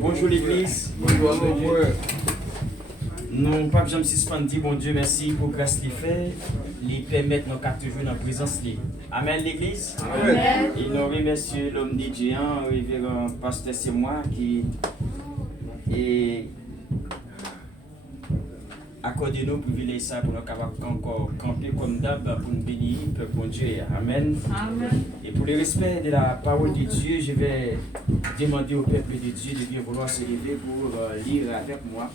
Bonjour l'église. Bonjour à nous, Pape Jean suspendu, bon Dieu, merci pour grâce qu'il fait. Il permet nos quatre toujours dans la présence. Amen l'église. Amen. Et nous remercions l'homme de Dieu, révérend pasteur c'est moi qui est accordé nous privilège ça pour nous capables encore camper comme d'hab pour nous bénir peuple bon Dieu. Amen. Amen. Et pour le respect de la parole de Dieu, je vais demander au peuple de Dieu de bien vouloir se lever pour lire avec moi.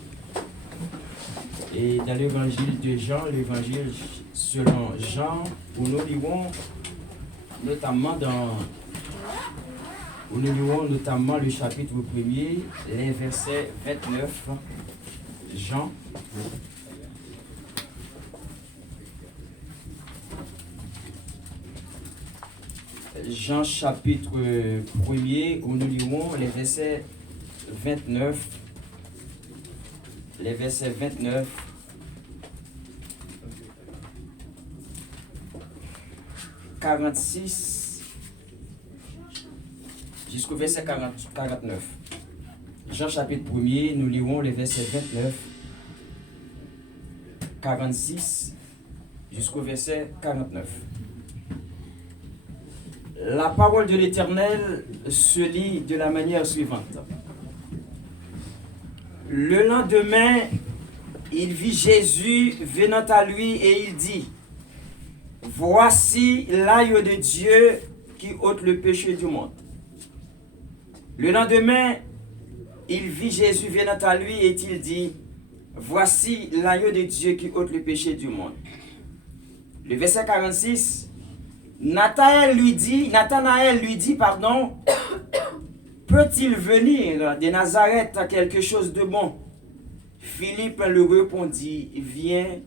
Et dans l'évangile de Jean, l'évangile selon Jean, où nous lirons notamment le chapitre 1er, les versets 29. Jean. Jean chapitre 1er, où nous lirons les versets 29. Les versets 29 46 jusqu'au verset 49. Jean chapitre 1er, nous lirons les versets 29, 46 jusqu'au verset 49. La parole de l'Éternel se lit de la manière suivante. Le lendemain, il vit Jésus venant à lui et il dit, « Voici l'agneau de Dieu qui ôte le péché du monde. » Le lendemain, il vit Jésus venant à lui et il dit, « Voici l'agneau de Dieu qui ôte le péché du monde. » Le verset 46, Nathanaël lui dit, peut-il venir de Nazareth à quelque chose de bon? Philippe le répondit, viens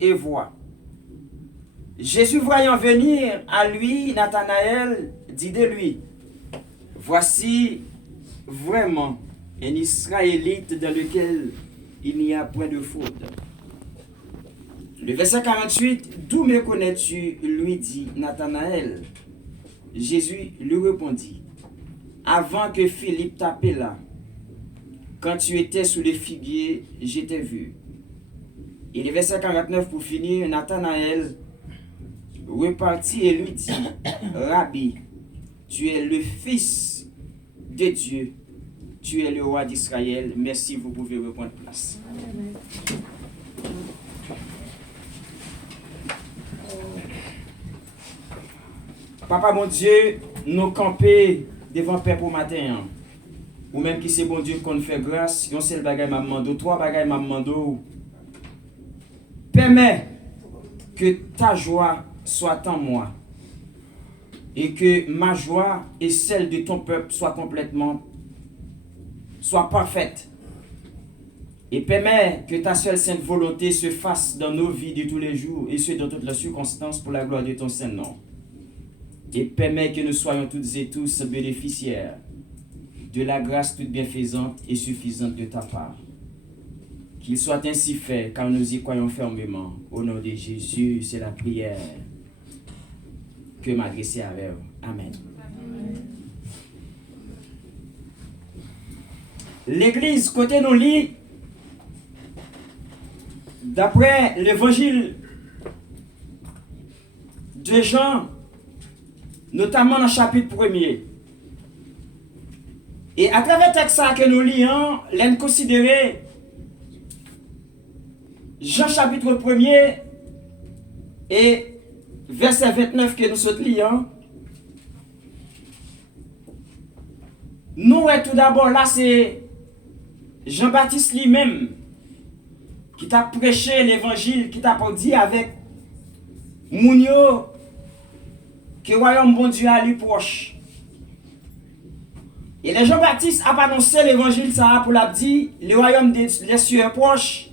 et vois. Jésus voyant venir à lui, Nathanaël dit de lui, voici vraiment un Israélite dans lequel il n'y a point de faute. Le verset 48, d'où me connais-tu? Lui dit Nathanaël. Jésus lui répondit, avant que Philippe t'appelât, quand tu étais sous les figuiers, je t'ai vu. Et le verset 49 pour finir, Nathanaël repartit et lui dit, Rabbi, tu es le Fils de Dieu, tu es le roi d'Israël. Merci, vous pouvez reprendre place. Papa mon Dieu, nous camper devant Père pour matin. Ou même qui c'est bon Dieu qu'on fait grâce, yon seul bagay m'a demandé, trois bagay m'a demandé. Permets que ta joie soit en moi et que ma joie et celle de ton peuple soit parfaite. Et permets que ta seule sainte volonté se fasse dans nos vies de tous les jours et ce dans toutes les circonstances pour la gloire de ton saint nom. Et permets que nous soyons toutes et tous bénéficiaires de la grâce toute bienfaisante et suffisante de ta part. Qu'il soit ainsi fait, car nous y croyons fermement. Au nom de Jésus, c'est la prière que m'adresser avec vous. Amen. L'Église, côté nous lit, d'après l'évangile de Jean, notamment dans le chapitre 1er. Et à travers le texte que nous lisons, l'on considère Jean chapitre 1er et verset 29 que nous sommes lisons. Nous, tout d'abord, là, c'est Jean-Baptiste lui-même qui t'a prêché l'évangile, qui t'a dit avec Mounio que le royaume bon Dieu a lui proche. Et les Jean-Baptiste a annoncé l'évangile ça pour la dit le royaume des cieux est proche.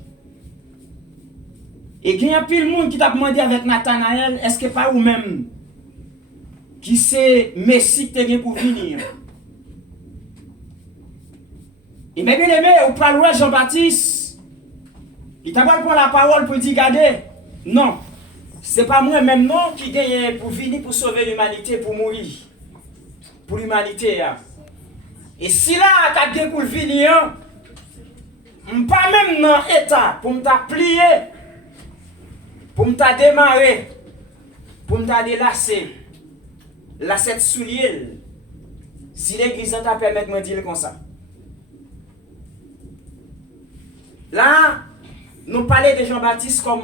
Et il y a pile monde qui t'a demandé avec Nathanaël, est-ce que pas vous-même qui c'est Messie qui pour venir? Et bien aimé, ou pas loin Jean-Baptiste, il t'a pas pour la parole pour dire regardez, non. C'est pas moi-même non qui gagne pour venir pour sauver l'humanité, pour mourir. Pour l'humanité. Et si là, t'as bien pour venir, pas même dans l'état pour me plier, pour me démarrer, pour me délasser, lacet de soulier, si l'église t'a permis de me dire comme ça. Là, nous parlons de Jean-Baptiste comme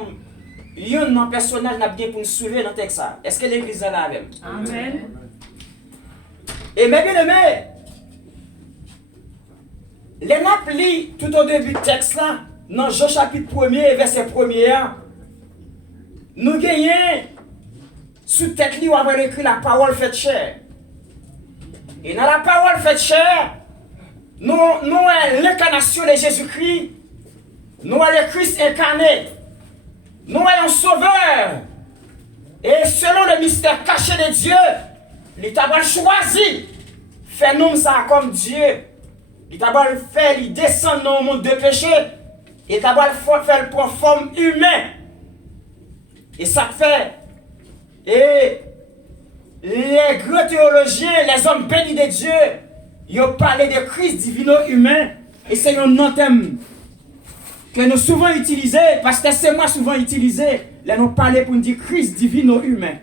un personnage n'a bien pour nous soulever dans le texte. Est-ce que l'église est là même? Amen. Et mes bien-aimés, les nappes lit tout au début du texte là, dans Jean chapitre 1er, verset 1er, nous gagnons sous tête li où avoir écrit la parole faite chair. Et dans la parole faite chair, nous avons l'incarnation de Jésus-Christ, nous avons le Christ incarné, nous avons un sauveur. Et selon le mystère caché de Dieu, il t'a choisi, fait nous ça comme Dieu. Il t'a fait, il descend dans le monde de péché. Et t'a fait le prendre forme humaine. Et ça fait. Et les grands théologiens, les hommes bénis de Dieu, ils ont parlé de Christ divino-humain. Et c'est un thème que nous souvent utilisé, parce que c'est moi souvent utilisé. Là, nous parlons pour nous dire Christ divino-humain.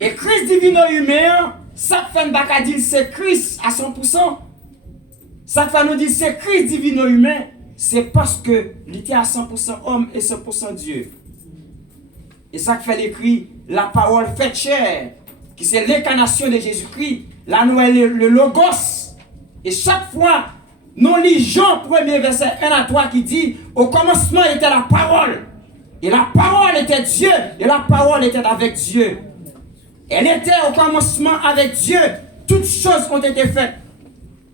Et Christ divino-humain, ça fait un bac à dire c'est Christ à 100%. Ça fait nous dire c'est Christ divino-humain. C'est parce que il était à 100% homme et 100% Dieu. Et ça fait l'écrit, la parole faite chair, qui c'est l'incarnation de Jésus-Christ. Là, nous avons le logos. Et chaque fois, nous lisons Jean 1er verset 1 à 3 qui dit, au commencement était la parole. Et la parole était Dieu. Et la parole était avec Dieu. Elle était au commencement avec Dieu. Toutes choses ont été faites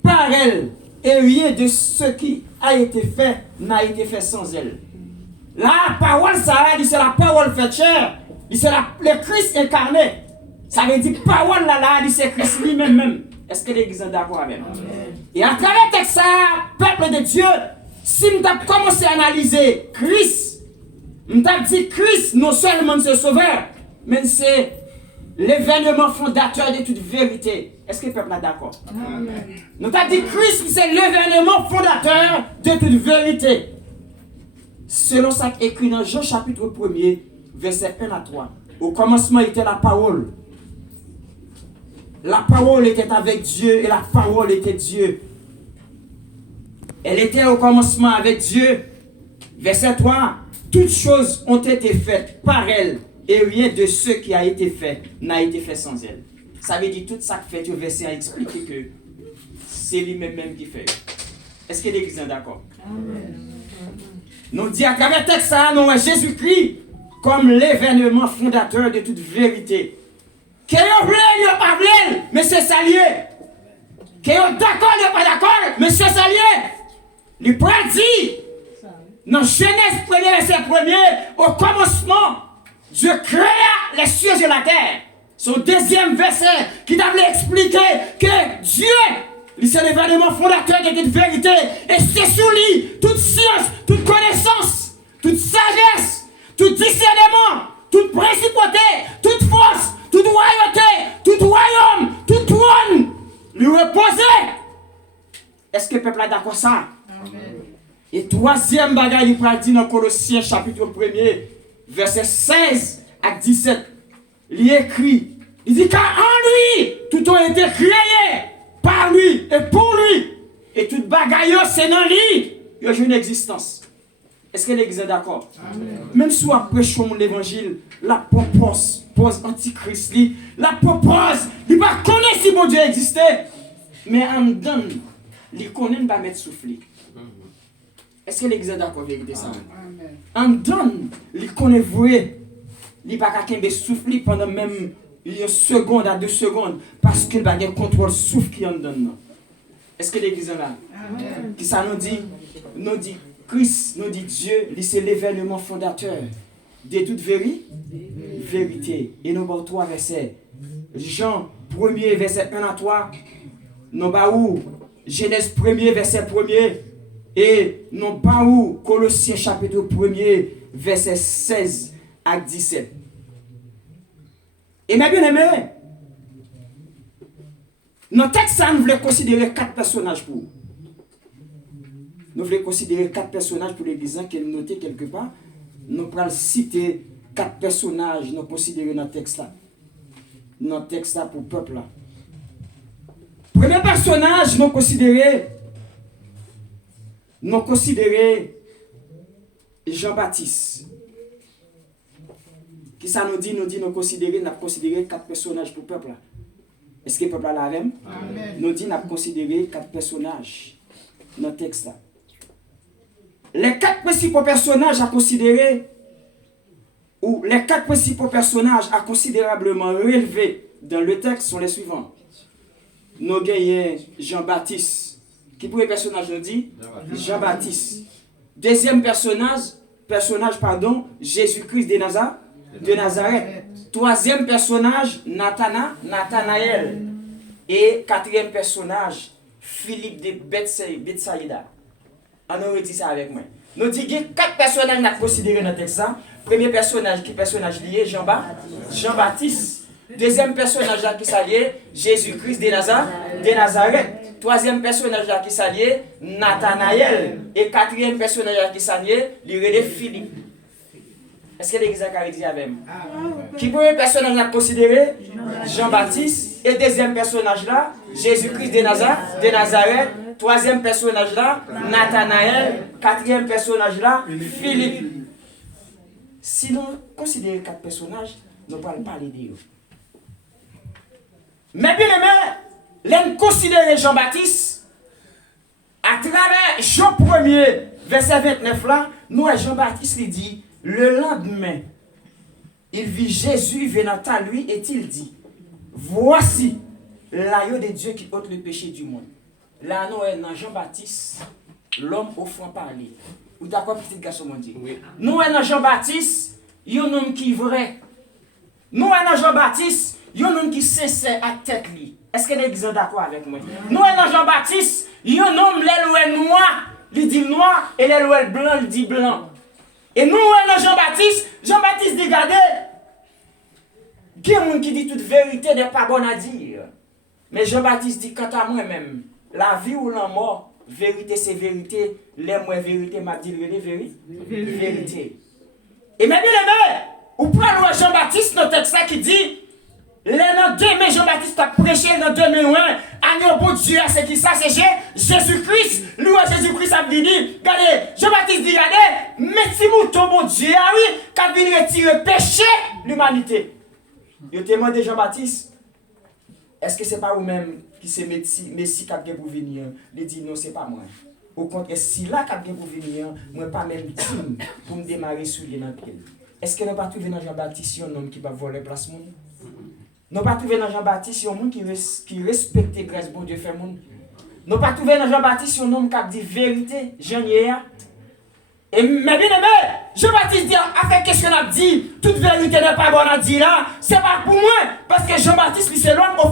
par elle. Et rien de ce qui a été fait n'a été fait sans elle. La parole, ça a dit, c'est la parole faite chair. C'est le Christ incarné. Ça veut dire parole là, c'est Christ lui-même. Est-ce que l'église est d'accord avec moi? Et à travers le texte, peuple de Dieu, si nous avons commencé à analyser Christ, nous avons dit Christ, non seulement c'est sauveur, mais c'est l'événement fondateur de toute vérité. Est-ce que le peuple est d'accord? Nous avons dit Christ, c'est l'événement fondateur de toute vérité. Selon ça écrit dans Jean chapitre 1er, verset 1 à 3. Au commencement était la parole. La parole était avec Dieu et la parole était Dieu. Elle était au commencement avec Dieu. Verset 3. Toutes choses ont été faites par elle et rien de ce qui a été fait n'a été fait sans elle. Ça veut dire tout ça que fait, le verset a expliqué que c'est lui-même qui fait. Est-ce que l'église est d'accord? Nous dit à travers le texte, nous Jésus-Christ comme l'événement fondateur de toute vérité. Que vous voulez, vous pas voulez, mais c'est ça lié. Que vous d'accord, vous pas d'accord, mais c'est ça lié. Le Père dit, dans Genèse 1er, verset 1er, au commencement, Dieu créa les cieux et la terre. Son deuxième verset qui t'a expliqué que Dieu, c'est l'événement fondateur de toute vérité. Et c'est sous lui toute science, toute connaissance, toute sagesse, tout discernement, toute principauté, toute force, toute royauté, tout royaume, tout trône lui reposait. Est-ce que le peuple est d'accord ça? Amen. Et troisième bagaille, il va dire dans Colossiens chapitre 1er, verset 16 à 17. Il écrit, il dit car en lui, tout a été créé par lui et pour lui. Et toute bagaille, c'est dans lui, il y a une existence. Est-ce que l'église est d'accord? Même si on prêche l'évangile, la propose antichrist, la propose, il ne pas connaître si mon Dieu existait, mais en donne, il connaît pas mettre souffle. Est-ce que l'église est d'accord avec ça? En donne, il connaît vrai, il ne pas qu'à souffle pendant même une seconde à 2 secondes, parce qu'il va avoir contrôle souffle qui en donne. Est-ce que l'église est là? Qui ça nous dit? Nous dit Christ, nous dit Dieu, c'est l'événement fondateur de toute vérité. Et nous avons 3 versets. Jean 1er, verset 1 à 3. Nous avons Genèse 1er, verset 1er. Et nous avons Colossiens chapitre 1er, verset 16 à 17. Et mes bien-aimés, Dans le texte, nous voulons considérer 4 personnages pour vous. Nous voulons considérer 4 personnages pour l'église qui est noté quelque part. Nous allons citer 4 personnages, nous considérer dans le texte là. Dans le texte là pour le peuple là. Premier personnage, nous considérer Jean-Baptiste. Qui ça nous dit? Nous considérer 4 personnages pour le peuple là. Est-ce que le peuple a la même? Nous dit nous considérer 4 personnages dans le texte là. Les 4 principaux personnages à considérer, ou les 4 principaux personnages à considérablement relever dans le texte sont les suivants. Nous gagnons Jean-Baptiste. Qui pour les personnages nous dit? Jean-Baptiste. Deuxième personnage, Jésus-Christ de Nazareth. Troisième personnage, Nathanaël. Et quatrième personnage, Philippe de Bethsaïda. On aurait dit ça avec moi. Nous disons qu'il y a 4 personnages à considérer dans le texte. Premier personnage, qui est personnage lié, Jean-Baptiste. Deuxième personnage qui s'allie, Jésus-Christ de Nazareth. Troisième personnage qui s'allie, Nathanaël. Et quatrième personnage qui s'allie, Philippe. Est-ce que l'église a dit avec moi? Qui premier personnage à considérer? Jean-Baptiste. Et deuxième personnage là, Jésus-Christ de Nazareth. Troisième personnage là, Nathanaël. Quatrième personnage là, Philippe. Si nous considérons 4 personnages, nous ne parlons pas d'eux. Mais bien aimé, nous considérons Jean-Baptiste à travers Jean 1er, verset 29 là, nous Jean-Baptiste lui dit, le lendemain, il vit Jésus venant à lui et il dit, voici l'agneau de Dieu qui ôte le péché du monde. Là, nous sommes dans Jean-Baptiste, l'homme au fond parler. Vous d'accord, petit garçon, mon Dieu? Oui. Nous sommes dans Jean-Baptiste, il y a un homme qui est vrai. Nous sommes dans Jean-Baptiste, il y a un homme qui est sincère à tête lui. Est-ce que l'église est d'accord avec moi? Nous sommes dans Jean-Baptiste, il y a un homme, l'aile est noir, il dit noir, et l'aile est blanc, il dit blanc. Et nous sommes dans Jean-Baptiste dit, regardez, il y a un monde qui dit toute vérité n'est pas bonne à dire. Mais Jean-Baptiste dit, quant à moi-même, la vie ou la mort, vérité c'est vérité, les mots vérité m'a dit vérité. Et même bien, ou prenons Jean-Baptiste, notre texte qui dit, les noms demain Jean-Baptiste a prêché dans 2001, agneau bon Dieu, c'est qui ça, c'est Jésus-Christ. Lui, Jésus-Christ a dit, regardez, Jean-Baptiste dit, regardez, mais si mouton bon Dieu, ah oui, quand il retire péché, l'humanité. Il te demande Jean-Baptiste, est-ce que c'est pas vous-même qui c'est Messie qui a pour venir? Il dit, non, c'est pas moi. Au contraire, si là qui a pour venir, moi pas même digne pour me démarrer sur les pieds. Est-ce que nous pas trouver dans Jean-Baptiste un homme qui va voler place monde? Nous pas trouver dans Jean-Baptiste un homme qui respecte grâce bon Dieu fait monde. Nous pas trouver dans Jean-Baptiste un homme qui a dit vérité, Jean hier. Et mais bien aimé, Jean-Baptiste dit, avec qu'est-ce qu'on a dit, toute vérité n'est pas bonne à dire là, c'est pas pour moi, parce que Jean-Baptiste, lui, c'est l'homme, au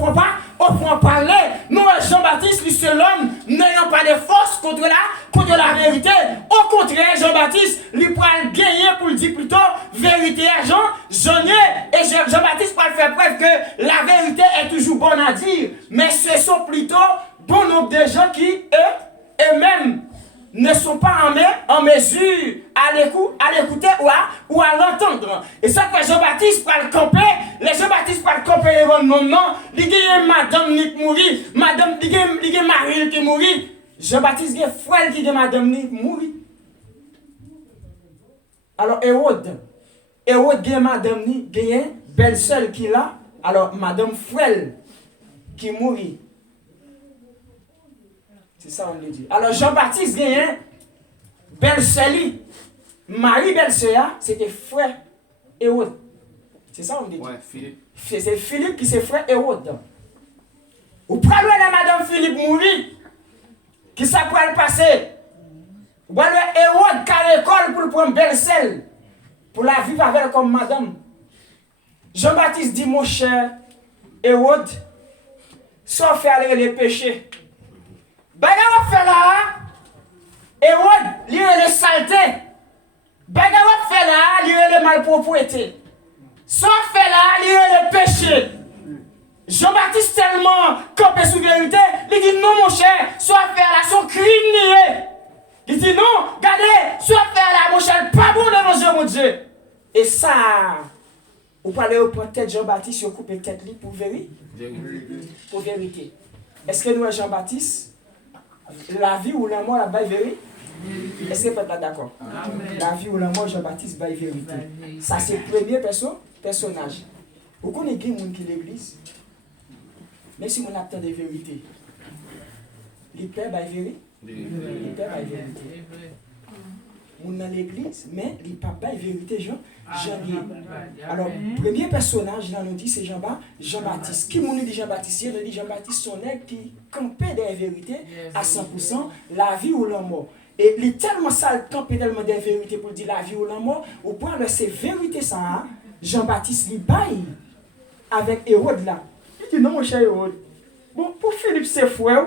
point parler. Nous, Jean-Baptiste, lui, c'est l'homme, n'ayant pas de force contre la vérité. Au contraire, Jean-Baptiste, lui, pour gagner, pour le dire plutôt, vérité à Jean, et Jean-Baptiste, pour faire preuve que la vérité est toujours bonne à dire, mais ce sont plutôt bon nombre de gens qui, eux-mêmes, ne sont pas en mesure à l'écouter ou à l'entendre. Et ça que Jean-Baptiste pour le camper, les Jean-Baptiste pour le camper devant nous, non, il y a madame Nick mourit, madame, il y a Marie qui mourit. Jean-Baptiste, il y a frère qui est madame Nick mourit. Alors, Hérode, il y a madame Nick, il y a belle-sœur qui est là, alors madame Frêle qui mourit. C'est ça on le dit. Alors Jean-Baptiste gagne belle-sœur, Marie belle-sœur, c'était frère Hérode. C'est ça on le dit. Ouais, Philippe. C'est Philippe qui c'est frère Hérode. Ou prenez la madame Philippe mourir, qui ça pourrait le passer. Ou alors Hérode qui a l'école pour le prendre belle-sœur, pour la vivre avec elle comme madame. Jean-Baptiste dit mon cher Hérode, sans faire les péchés. Bagarre fait là, Hérode, il y a les saletés. Bagarre fait là, il y a les malpropretés. Sans fait là, il y a les péchés. Jean-Baptiste tellement campé sous vérité, il dit non mon cher, soit faire là son crime nié. Il dit non, regardez, soit faire là mon cher, pas bon devant Dieu mon Dieu. Et ça, vous parlez au point tête Jean-Baptiste, vous coupez tête lui pour vérité. Pour vérité. Est-ce que nous Jean-Baptiste, la vie ou la mort la baille vérité? Est-ce que vous êtes d'accord? La vie ou la mort Jean-Baptiste baille vérité. Ça c'est le premier personnage. Vous connaissez qui est l'église? Même si on attend des vérités. Les pères baillent vérité. Les pères baillent vérité. On est dans l'église, mais les papas baillent vérité, Jean. Alors, premier personnage, là, nous dit, c'est Jean-Baptiste. Qui nous dit Jean-Baptiste? Il dit Jean-Baptiste, son aigle qui campait des vérités à 100%, la vie ou la mort. Et il est tellement sale, campé tellement des vérités pour dire la vie ou la mort, au point de ces vérités, ça, hein, Jean-Baptiste, il baille avec Hérode là. Il dit non, mon cher Hérode. Bon, pour Philippe, c'est frère.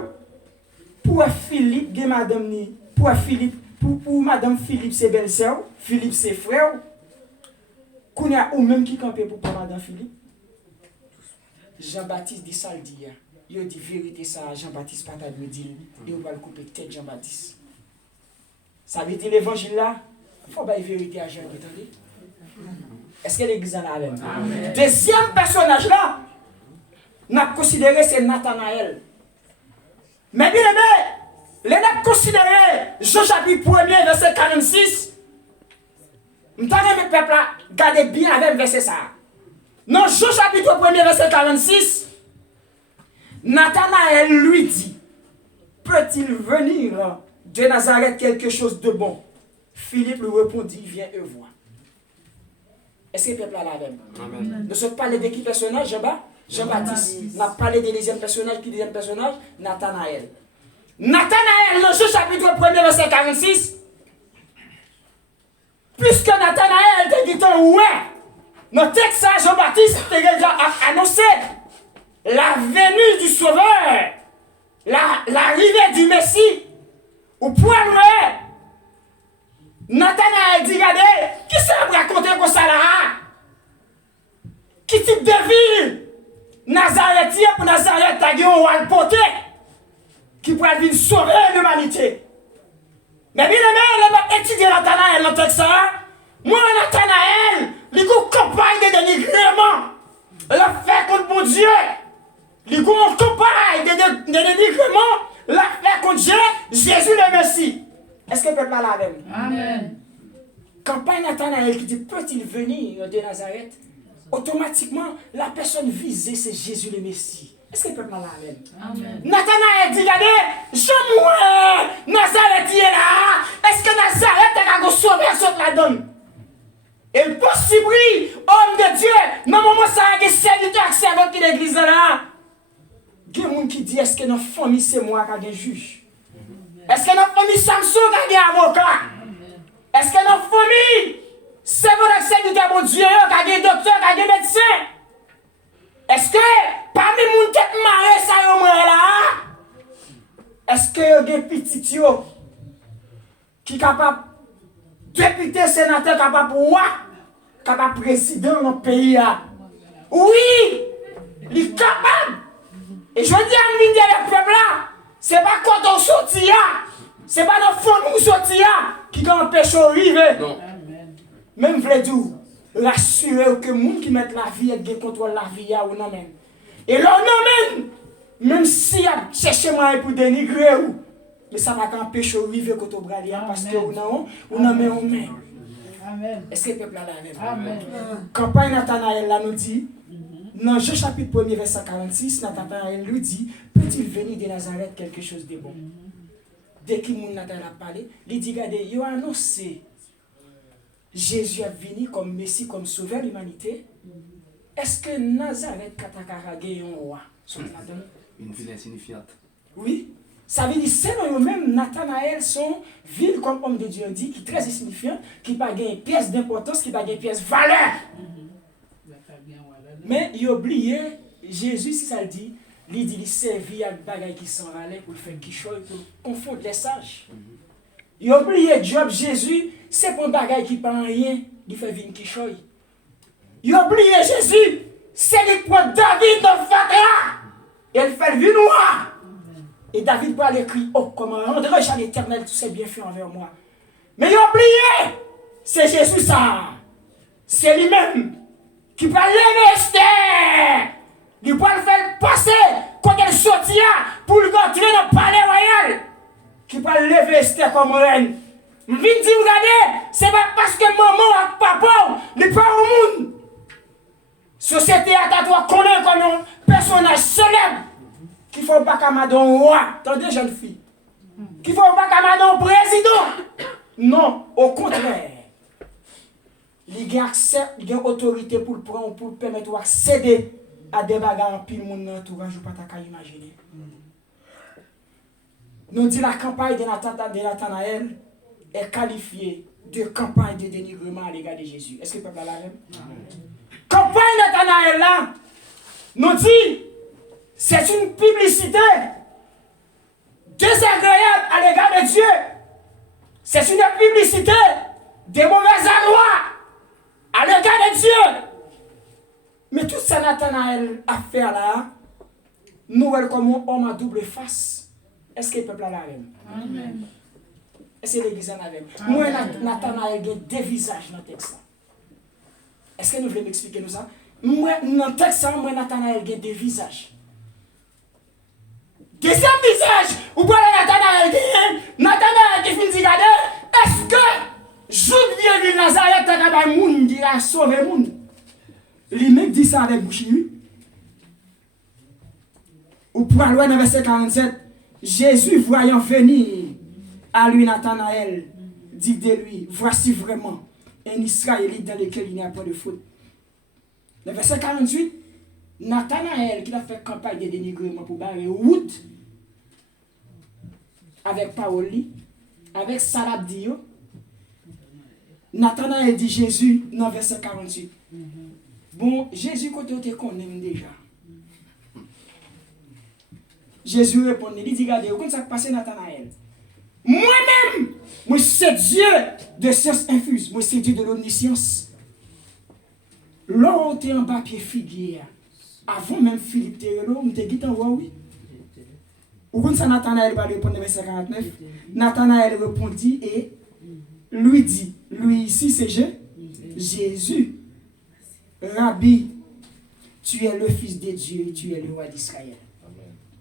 Pour Philippe, il y a madame ni. Pour Philippe, pour madame Philippe, c'est belle-sœur. Philippe, c'est frère. Qu'on y a ou même qui campait pour madame Philippe. Jean-Baptiste dit ça, il dit. Il dit vérité ça, Jean-Baptiste pas t'a dit. Et on va le couper tête Jean-Baptiste. Ça veut dire l'évangile là, il faut bailler vérité à Jean, vous entendez? Est-ce que l'église en a l'air? Deuxième personnage là, nous avons considéré c'est Nathanaël. Mais bien aimé, les avons considéré Jean chapitre 1er verset 46. Nous avons mes peuple là, gardez bien avec verset ça. Non, Jean chapitre 1er verset 46. Nathanaël lui dit, peut-il venir de Nazareth quelque chose de bon? Philippe lui répondit, viens et vois. Est-ce que le peuple a la même? Nous sommes parlé de qui personnage? Jean-Baptiste. Nous avons parlé de deuxième personnage. Qui deuxième personnage? Nathanaël. Nathanaël, dans Jean chapitre 1er, verset 46. Puisque Nathanaël te dit ouais, notre texte à Jean-Baptiste te déjà annoncé la venue du Sauveur, l'arrivée du Messie. Au point où Nathanaël dit, regardez, qui s'est raconté comme ça là? Qui type de ville? Nazareth, pour Nazareth, t'as dit, on va le porter. Qui pourrait venir sauver l'humanité. Mais bien aimé, on va étudier Nathanaël dans le texte. Moi, Nathanaël, il y a une campagne de dénigrement. La fait contre mon Dieu. Il y a une campagne de dénigrement. La fait contre Dieu, Jésus le Messie. Est-ce que le peuple a la même? Amen. Campagne Nathanaël qui dit peut-il venir de Nazareth? Automatiquement, la personne visée, c'est Jésus le Messie. Est-ce que le peuple a la même? Amen. Nathanaël dit regardez, je Nazareth est là. Est-ce que Nazareth est là sauver cette la donne? Et le possible, homme de Dieu, non, moment ça a des serviteurs qui servent qui l'église là. Il y a des gens qui disent est-ce que notre famille c'est moi qui est juge? Est-ce que notre famille Samson qui est avocat? Est-ce que notre famille c'est mon serviteur mon Dieu qui est docteur, qui est médecin? Est-ce que parmi les gens qui sont mariés ça y là? Est-ce que y a des petits qui sont capables député, sénateur, capable roi, capable président dans notre pays là? Oui, il est capable. Et je dis à l'unité avec le peuple là, c'est pas quand on sortit là, c'est pas notre fond nous sortit là qui empêche de arriver. Non. Même je dire, rassurer que les gens qui mettent la vie et contrôlent la vie ou non même. Et là non même si y a cherché moyen pour dénigrer ou, mais ça va empêcher de arriver quand on brale parce que ou non mais on met. Amen. Est-ce que le peuple a la même? Amen. Campagne Nathanaël là nous dit. Dans Jean chapitre 1er verset 46, Nathanaël lui dit, peut-il venir de Nazareth quelque chose de bon? Dès que Nathanaël a parlé, il dit, regardez, il a annoncé Jésus est venu comme Messie, comme sauveur de l'humanité. Est-ce que Nazareth Katakara est un roi? Une ville insignifiante. Oui. Ça veut dire, c'est eux-mêmes, Nathanaël, sont ville comme homme de Dieu dit, qui est très insignifiant, qui n'a pas une pièce d'importance, qui n'a pas une pièce de valeur. Mais il a oublié, Jésus, si ça le dit, il dit qu'il servit à des bagailles qui s'en valaient pour faire qui choye, pour confondre les sages. Il a oublié Job, Jésus, c'est pour un bagaille qui ne parle rien, il fait venir qui choye. Il a oublié Jésus, c'est lui qui prend David dans le fatras. Et elle fait le vieux noir. Et David va l'écrire, oh, comment rendrai-je à l'Éternel tous ses bienfaits envers moi. Mais il a oublié, c'est Jésus ça. C'est lui-même qui va lever Esther. Il va le faire passer quand elle sortit pour le rentrer dans le palais royal. Qui va lever Esther comme reine. Je viens de dire, regardez, c'est pas parce que maman et papa n'est pas au monde. Société à toi connaît comme un personnage célèbre qui faut pas qu'à madame roi. Attendez, jeune fille. Qui faut pas qu'à madame président. Non, au contraire. Il y a accès, il y a autorité pour le prendre, pour permettre d'accéder à des bagarres en pile monde dans l'entourage, ou pas t'as imaginer. Nous dit la campagne de Nathanaël est qualifiée de campagne de dénigrement à l'égard de Jésus. Est-ce que le peuple a la même? Campagne de Nathanaël là, nous dit, c'est une publicité désagréable à l'égard de Dieu. C'est une publicité de mauvais endroits à l'égard de Dieu. Mais tout ça Nathanaël a fait là, nous voyons comme un homme à double face. Est-ce que le peuple a la même? Amen. Est-ce que l'église a la même? Moi, Nathanaël a deux visages dans le texte. Est-ce que nous voulons m'expliquer nous ça? Moi, dans le texte, moi, Nathanaël a deux visages. Deuxième visage, vous voyez Nathanaël qui finit de dire, est-ce que Jude de Nazareth a un monde qui a sauvé le monde? Lui-même dit ça avec bouche. Ou pour aller dans verset 47, Jésus voyant venir à lui Nathanaël, dit de lui, voici vraiment un Israélite dans lequel il n'y a pas de faute. Le verset 48, Nathanaël qui a fait campagne de dénigrement pour barrer route avec Paoli, avec Salabdio, Nathanaël dit Jésus dans verset 48. Bon, Jésus, quand on te connaît déjà. Jésus répond, il dit, regardez, comment ça passe Nathanaël? Moi-même, moi c'est Dieu de science infuse, moi c'est Dieu de l'omniscience. L'autre en papier figuier, avant même Philippe Terrelo, on te dit en voix oui. Ou quand ça Nathanaël va répondre verset 49, Nathanaël répondit et lui dit, lui ici c'est Jésus. Rabbi, tu es le fils de Dieu, tu es le roi d'Israël.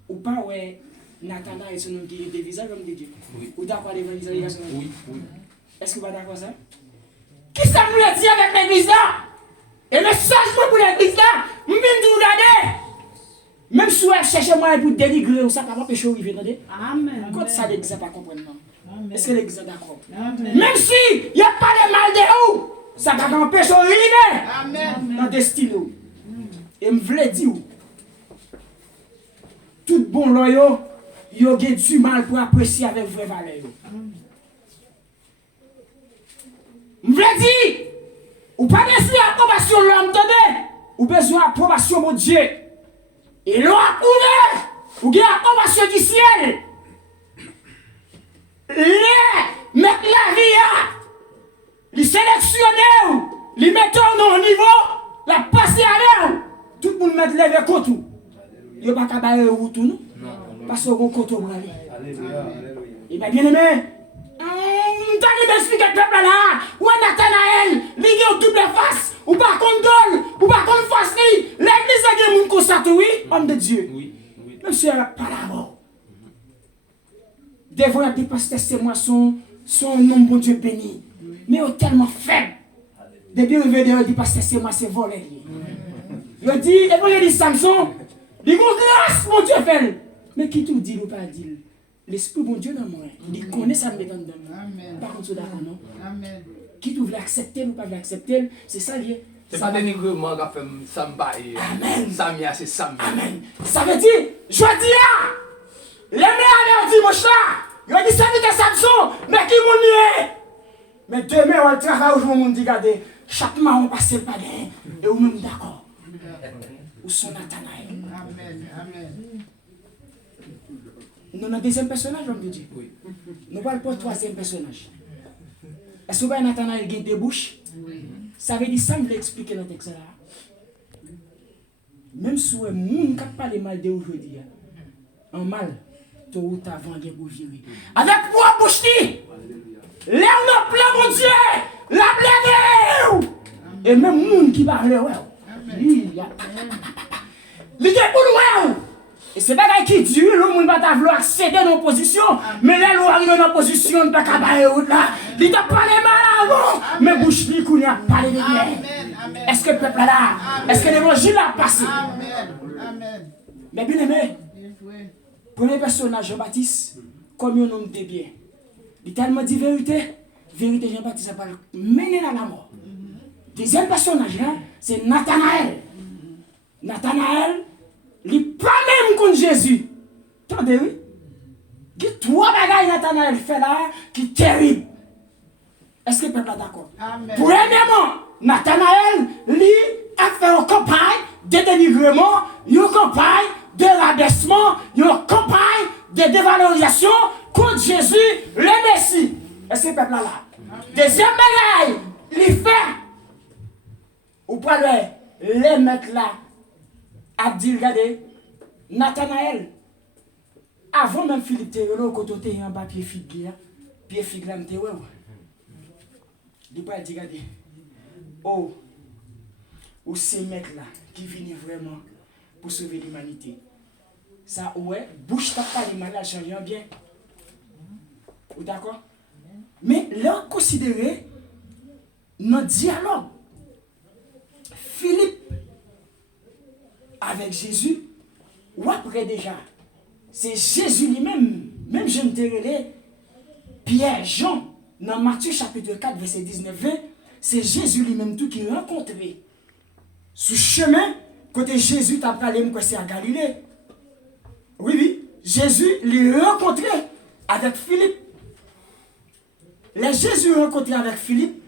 Ou pas, ouais, Nathanaël, c'est nous qui est des visages comme des dieux. Oui. Ou d'accord avec l'évangélisation? Oui, oui. Est-ce que vous êtes d'accord ça? Qui ça nous l'a dit avec l'église là? Et le changement pour l'église là, je viens de vous regarder. Même si vous cherchez moi pour dénigrer, ou ça ne va pas pécher, vous entendez? Amen. Quand ça, l'église n'a pas compris, non? Est-ce que l'église est d'accord? Même si il n'y a pas de mal de où, ça ne va pas empêcher d'arriver. Amen. Dans le destin. Et je voulais dire, tout bon loyaux, il y a du mal pour apprécier avec vraie valeur. Je voulais dire, ou pas besoin d'approbation de l'homme, ou besoin d'approbation de Dieu. Et l'on approuve, ou bien approbation du ciel. Les mettre la vie, les sélectionner, les mettre au niveau, la passer à l'air. Tout le monde met lever contre tout. Il n'y a pas qu'à bailler ou tout, non? Parce qu'on compte au aller. Et bien, bien aimé, t'as m'expliquer le peuple là. Ou Nathanaël, il y a double face, ou pas contre dol, ou pas contre face. L'église a des gens qui constate, oui, homme de Dieu. Oui, oui. Monsieur, pas la mort. Des fois, il y a des pasteurs, c'est moi, son nom, bon Dieu béni. Mais ils sont tellement faibles. Depuis le vidéo, il dit, pasteur, c'est moi, c'est volé. Il dit, et puis il dit, Samson, il dit, grâce, mon Dieu fait. Mais qui tout dit ou pas dit? L'esprit bon Dieu dans moi. Il connaît ça me donne dans moi. Par contre, d'accord, non? Amen. Qui tout veut accepter ou pas veut accepter, c'est ça lié. C'est pas dénigrement qui fait ça me baille. Amen. Samia, c'est Samia. Amen. Ça veut dire, je dis là, les meilleurs dimanche là, il a dit ça de Samson, mais qui m'ont nié? Mais demain, on va travailler aujourd'hui, on dit, regardez, chaque mois on passe le pas et on même d'accord. Ou son Nathanaël. Amen. Amen. Nous avons un deuxième personnage, l'homme de Dieu. Oui. Nous parlons pas de troisième personnage. Est-ce que vous voyez Nathanaël qui a des bouches? Oui. Ça veut dire ça, je vais expliquer dans le texte là. même si le monde qui parle mal de aujourd'hui, en mal, tôt ou tard, avant de vous virer. Avec moi, bouche, l'air de plein, mon Dieu, la blême. Et même le monde qui parle, ouais, lui, il est pour nous. Et c'est pas qui dit, le monde va vouloir accéder dans position, mais là, l'on arrive dans position, on ne peut pas parler là. Il t'a parlé mal avant, mais bouche lui qu'on a parlé de bien. Est-ce que le peuple est là? Est-ce que l'évangile a passé? Mais bien aimé, premier personnage, Jean-Baptiste, comme un homme de bien. Il a tellement dit vérité, vérité Jean-Baptiste a pas mené à la mort. Deuxième personnage, là, c'est Nathanaël. Nathanaël, il n'est pas même contre Jésus. Attendez, oui? Il y a trois bagailles Nathanaël fait là qui sont terribles. Est-ce que le peuple est d'accord? Premièrement, Nathanaël, lui, a fait une campagne de dénigrement, une campagne de rabaissement, une campagne de dévalorisation contre Jésus, le Messie. Est-ce que le peuple est là? Deuxième bagaille, il fait. Ou pas les mettre là. A dit, regardez, Nathanaël, avant même Philippe Théolo, quand on était en bas pied figue, pied figue là, il pas dit, regardez, oh, ou ces mecs là, qui viennent vraiment pour sauver l'humanité. Ça, ouais, bouche ta pas les malades, j'en viens bien. Ou d'accord? Mais là, considérez notre dialogue. Philippe avec Jésus, ou après déjà, c'est Jésus lui-même, même je me dirais, Pierre, Jean, dans Matthieu chapitre 4, verset 19-20, c'est Jésus lui-même tout qui rencontré. Ce chemin, côté Jésus t'a parlé, c'est à Galilée. Oui, oui, Jésus l'a rencontré avec Philippe. Les Jésus rencontré avec Philippe,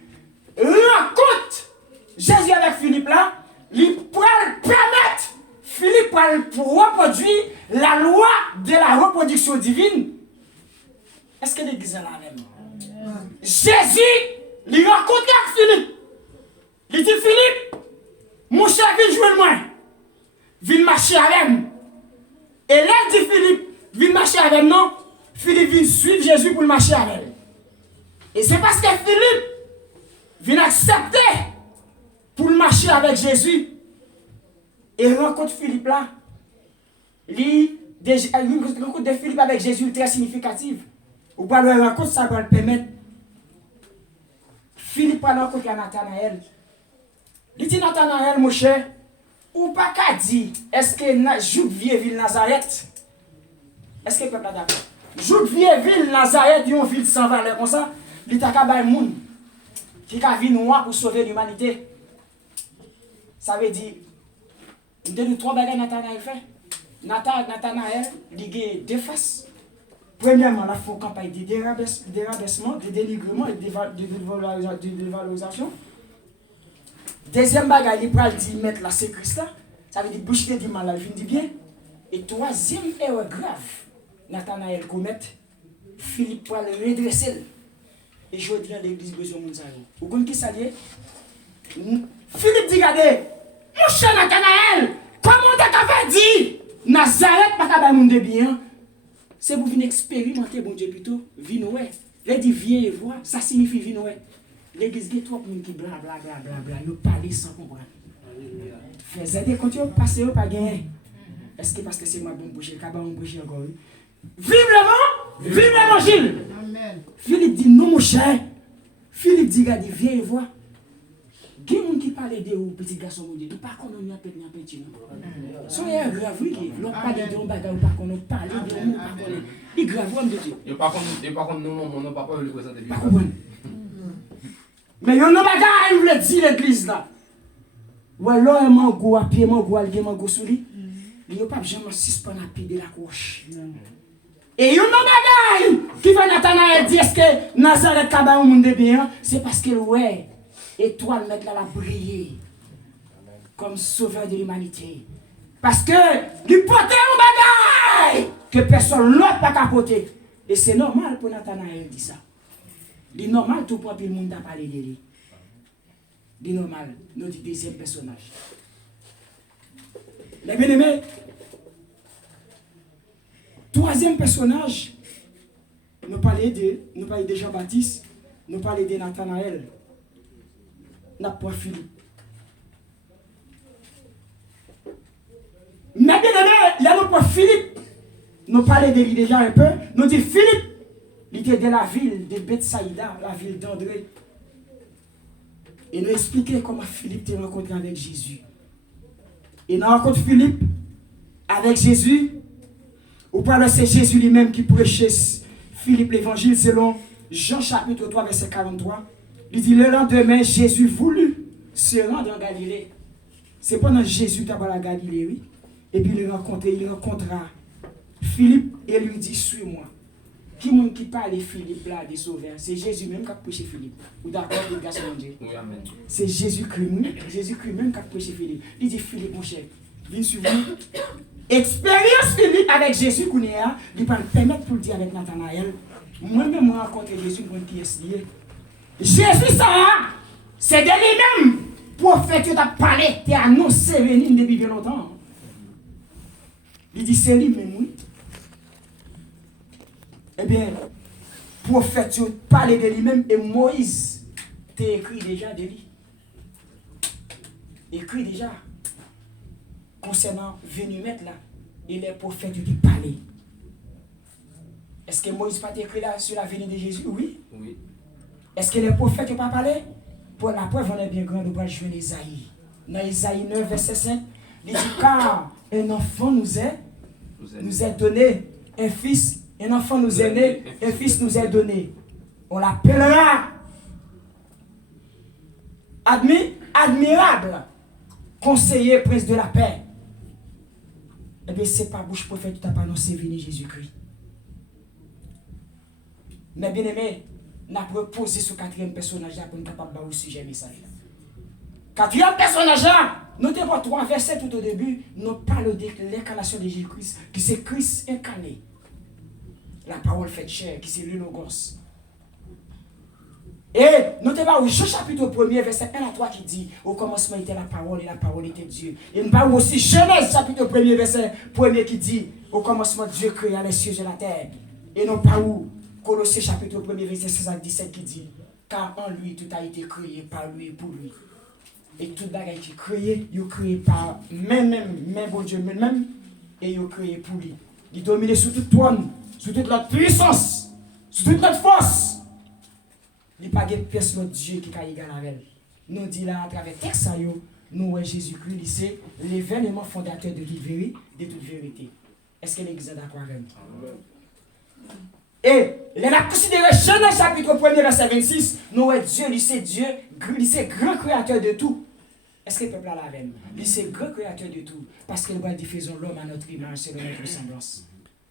rencontre Jésus avec Philippe là, il pourrait permettre Philippe pour reproduire la loi de la reproduction divine. Est-ce que l'église est là même? Jésus, il rencontre avec Philippe. Il dit Philippe, mon cher, viens jouer moi. Viens marcher avec moi. Et là, il dit Philippe, viens marcher avec non. Philippe vient suivre Jésus pour marcher avec lui. Et c'est parce que Philippe vient accepter pour marcher avec Jésus. Et rencontre Philippe là. Une rencontre de Philippe avec Jésus très significative. Ou pas le rencontre, ça va le permettre. Philippe a rencontré Nathanaël. Il dit Nathanaël, mon cher, ou pas qu'à dire, est-ce que Jouk vieille ville Nazareth? Est-ce que le peuple est d'accord? Jouk vieille ville Nazareth, une ville sans valeur comme ça, il t'a qu'à un monde qui a vu noir pour sauver l'humanité. Ça veut dire, de trois bagages Nathanaël fait. Nathanaël, il a deux faces. Premièrement, la faut campagne de dérabaissement, de dénigrement et de dévalorisation. Deuxième bagage, il peut dire mettre la sécurité là. Ça veut dire boucher du mal, il dit bien. Et troisième erreur grave, Nathanaël commet, Philippe pour le redresser. Et je dis à l'église besoin de ça. Vous comprenez qui ça dit? Philippe dit, regardez, mon cher Nathanaël, comment t'as dit Nazareth pas qu'à monde de bien? C'est pour venir expérimenter, bon Dieu, plutôt, venir ouais. Il dit viens et vois, ça signifie venir ouais. L'église, il y a trop de gens qui blablabla, ils parlent sans comprendre. Faites quand tu passes, pas gagner. Est-ce que parce que c'est moi bon boucher, le cabane boucher encore? Vive l'évangile! Philippe dit non, mon cher. Philippe dit, regardez, viens et vois. Il y a des gens qui parlent de vous, petit garçon, mon Dieu. Nous ne parlons pas de petit. Soyez grave, oui. Nous parlons de vous, nous parlons de vous, il est grave, de Dieu. Et par contre, nous, on n'a pas peur de le présenter. Mais il y a un bagage, il veut dire l'église là. Ou alors, un mango à pied, mango à pied, mango sous lui. Il n'y a pas jamais suspend à pied de la couche. Et il y a un bagage qui va Nathanaël dire est-ce que Nazareth Kaba au monde de bien, c'est parce que ouais, étoile mettre là la briller comme sauveur de l'humanité. Parce que il portait un bagage que personne l'autre pas capoter. Et c'est normal pour Nathanaël dire ça. C'est normal tout pour le monde à parler de lui. C'est normal, notre deuxième personnage. Les bien-aimés, troisième personnage, nous parlons de Jean-Baptiste, nous parlons de Nathanaël, nous pas Philippe. Mais bien-aimés, il y a nous pas Philippe, nous parlons de lui déjà un peu, nous disons Philippe, il était de la ville de Bethsaïda, la ville d'André. Et nous expliquons comment Philippe s'est rencontré avec Jésus. Et nous rencontrons Philippe avec Jésus. Ou pas c'est Jésus lui-même qui prêchait Philippe l'évangile selon Jean chapitre 3 verset 43. Il dit le lendemain Jésus voulut se rendre en Galilée. C'est pendant Jésus qui a la Galilée, oui. Et puis il rencontra Philippe et lui dit suis-moi. Qui monde qui parle Philippe là des sauveurs? C'est Jésus même qui a prêché Philippe. Ou d'accord pour le garçon de Dieu? Oui, amen. C'est Jésus-Christ même qui a prêché Philippe. Il dit Philippe mon cher, viens suivre. Expérience Philippe avec Jésus qu'on est là, il va le permettre pour le dire avec Nathanaël. Moi-même, je rencontre Jésus pour une pièce liée. Jésus, ça, c'est de lui-même. Prophète, tu as parlé, tu as annoncé venir depuis bien longtemps. Il dit, c'est lui-même, oui. Eh bien, prophète, tu as parlé de lui-même et Moïse t'a écrit déjà de lui. Écrit déjà. Concernant venu mettre là, et les prophètes lui parlé. Est-ce que Moïse pas écrit là sur la venue de Jésus? Oui. Oui. Est-ce que les prophètes n'ont pas parlé? Pour la preuve, on est bien grand, nous allons jouer Isaïe. Dans Isaïe 9, verset 5, il dit car un enfant nous est donné, un fils, un enfant nous est né, un fils nous est donné. On l'appellera admirable, conseiller, prince de la paix. Eh bien, c'est pas bouche prophète qui t'a pas annoncé venir Jésus-Christ. Mais bien aimé, n'a pas posé ce quatrième personnage là pour nous capable de sujet message. Quatrième personnage là, nous avons trois versets tout au début, nous parlons de l'incarnation de Jésus-Christ, qui c'est Christ incarné. La parole faite chair, qui c'est le Logos. Et nous avons Jean chapitre 1er, verset 1 à 3 qui dit au commencement était la parole et la parole était Dieu. Et nous avons aussi Genèse chapitre 1er, verset 1er qui dit au commencement Dieu créa les cieux et la terre. Et nous avons Colossiens chapitre 1er, verset 16 à 17 qui dit car en lui tout a été créé par lui et pour lui. Et tout bagage qui est créé, il est créé par même bon Dieu même et il est créé pour lui. Il domine sur tout trône, sur toute notre puissance, sur toute notre force. Il n'y a pas de personne de Dieu qui est égal avec elle. Nous disons là à travers le texte, nous, Jésus-Christ, c'est l'événement fondateur de toute vérité. Est-ce que l'Église est d'accord avec nous? Et il a considéré Genèse chapitre 1er, verset 26, nous, Dieu, c'est grand créateur de tout. Est-ce que le peuple a la veine? Il c'est grand créateur de tout. Parce qu'il va dire faisons l'homme à notre image, selon notre ressemblance.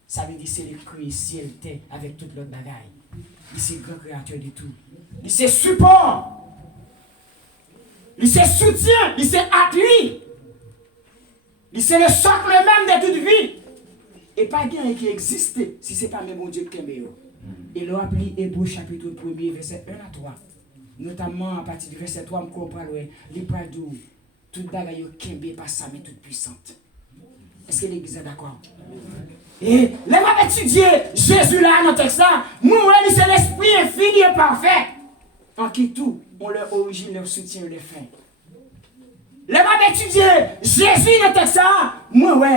Ça veut dire c'est le créé ciel, terre, avec toute l'autre bagaille. Il c'est grand créateur de tout. Il c'est support. Il c'est soutien. Il c'est appui. Il c'est le socle même de toute vie. Et pas rien qui existe si ce n'est pas même mon Dieu qui est. Et l'on appelé Hébreux chapitre 1er, verset 1 à 3. Notamment à partir du verset 3, je comprends les points d'où toute bagaille qui est pas sa mais toute puissante. Est-ce que l'Église est d'accord? Et les m'a étudié Jésus là dans le texte là, nous c'est l'esprit infini et parfait. En qui tout, on leur origine, leur soutien, leur fin. Les m'a étudié Jésus dans le texte là, moi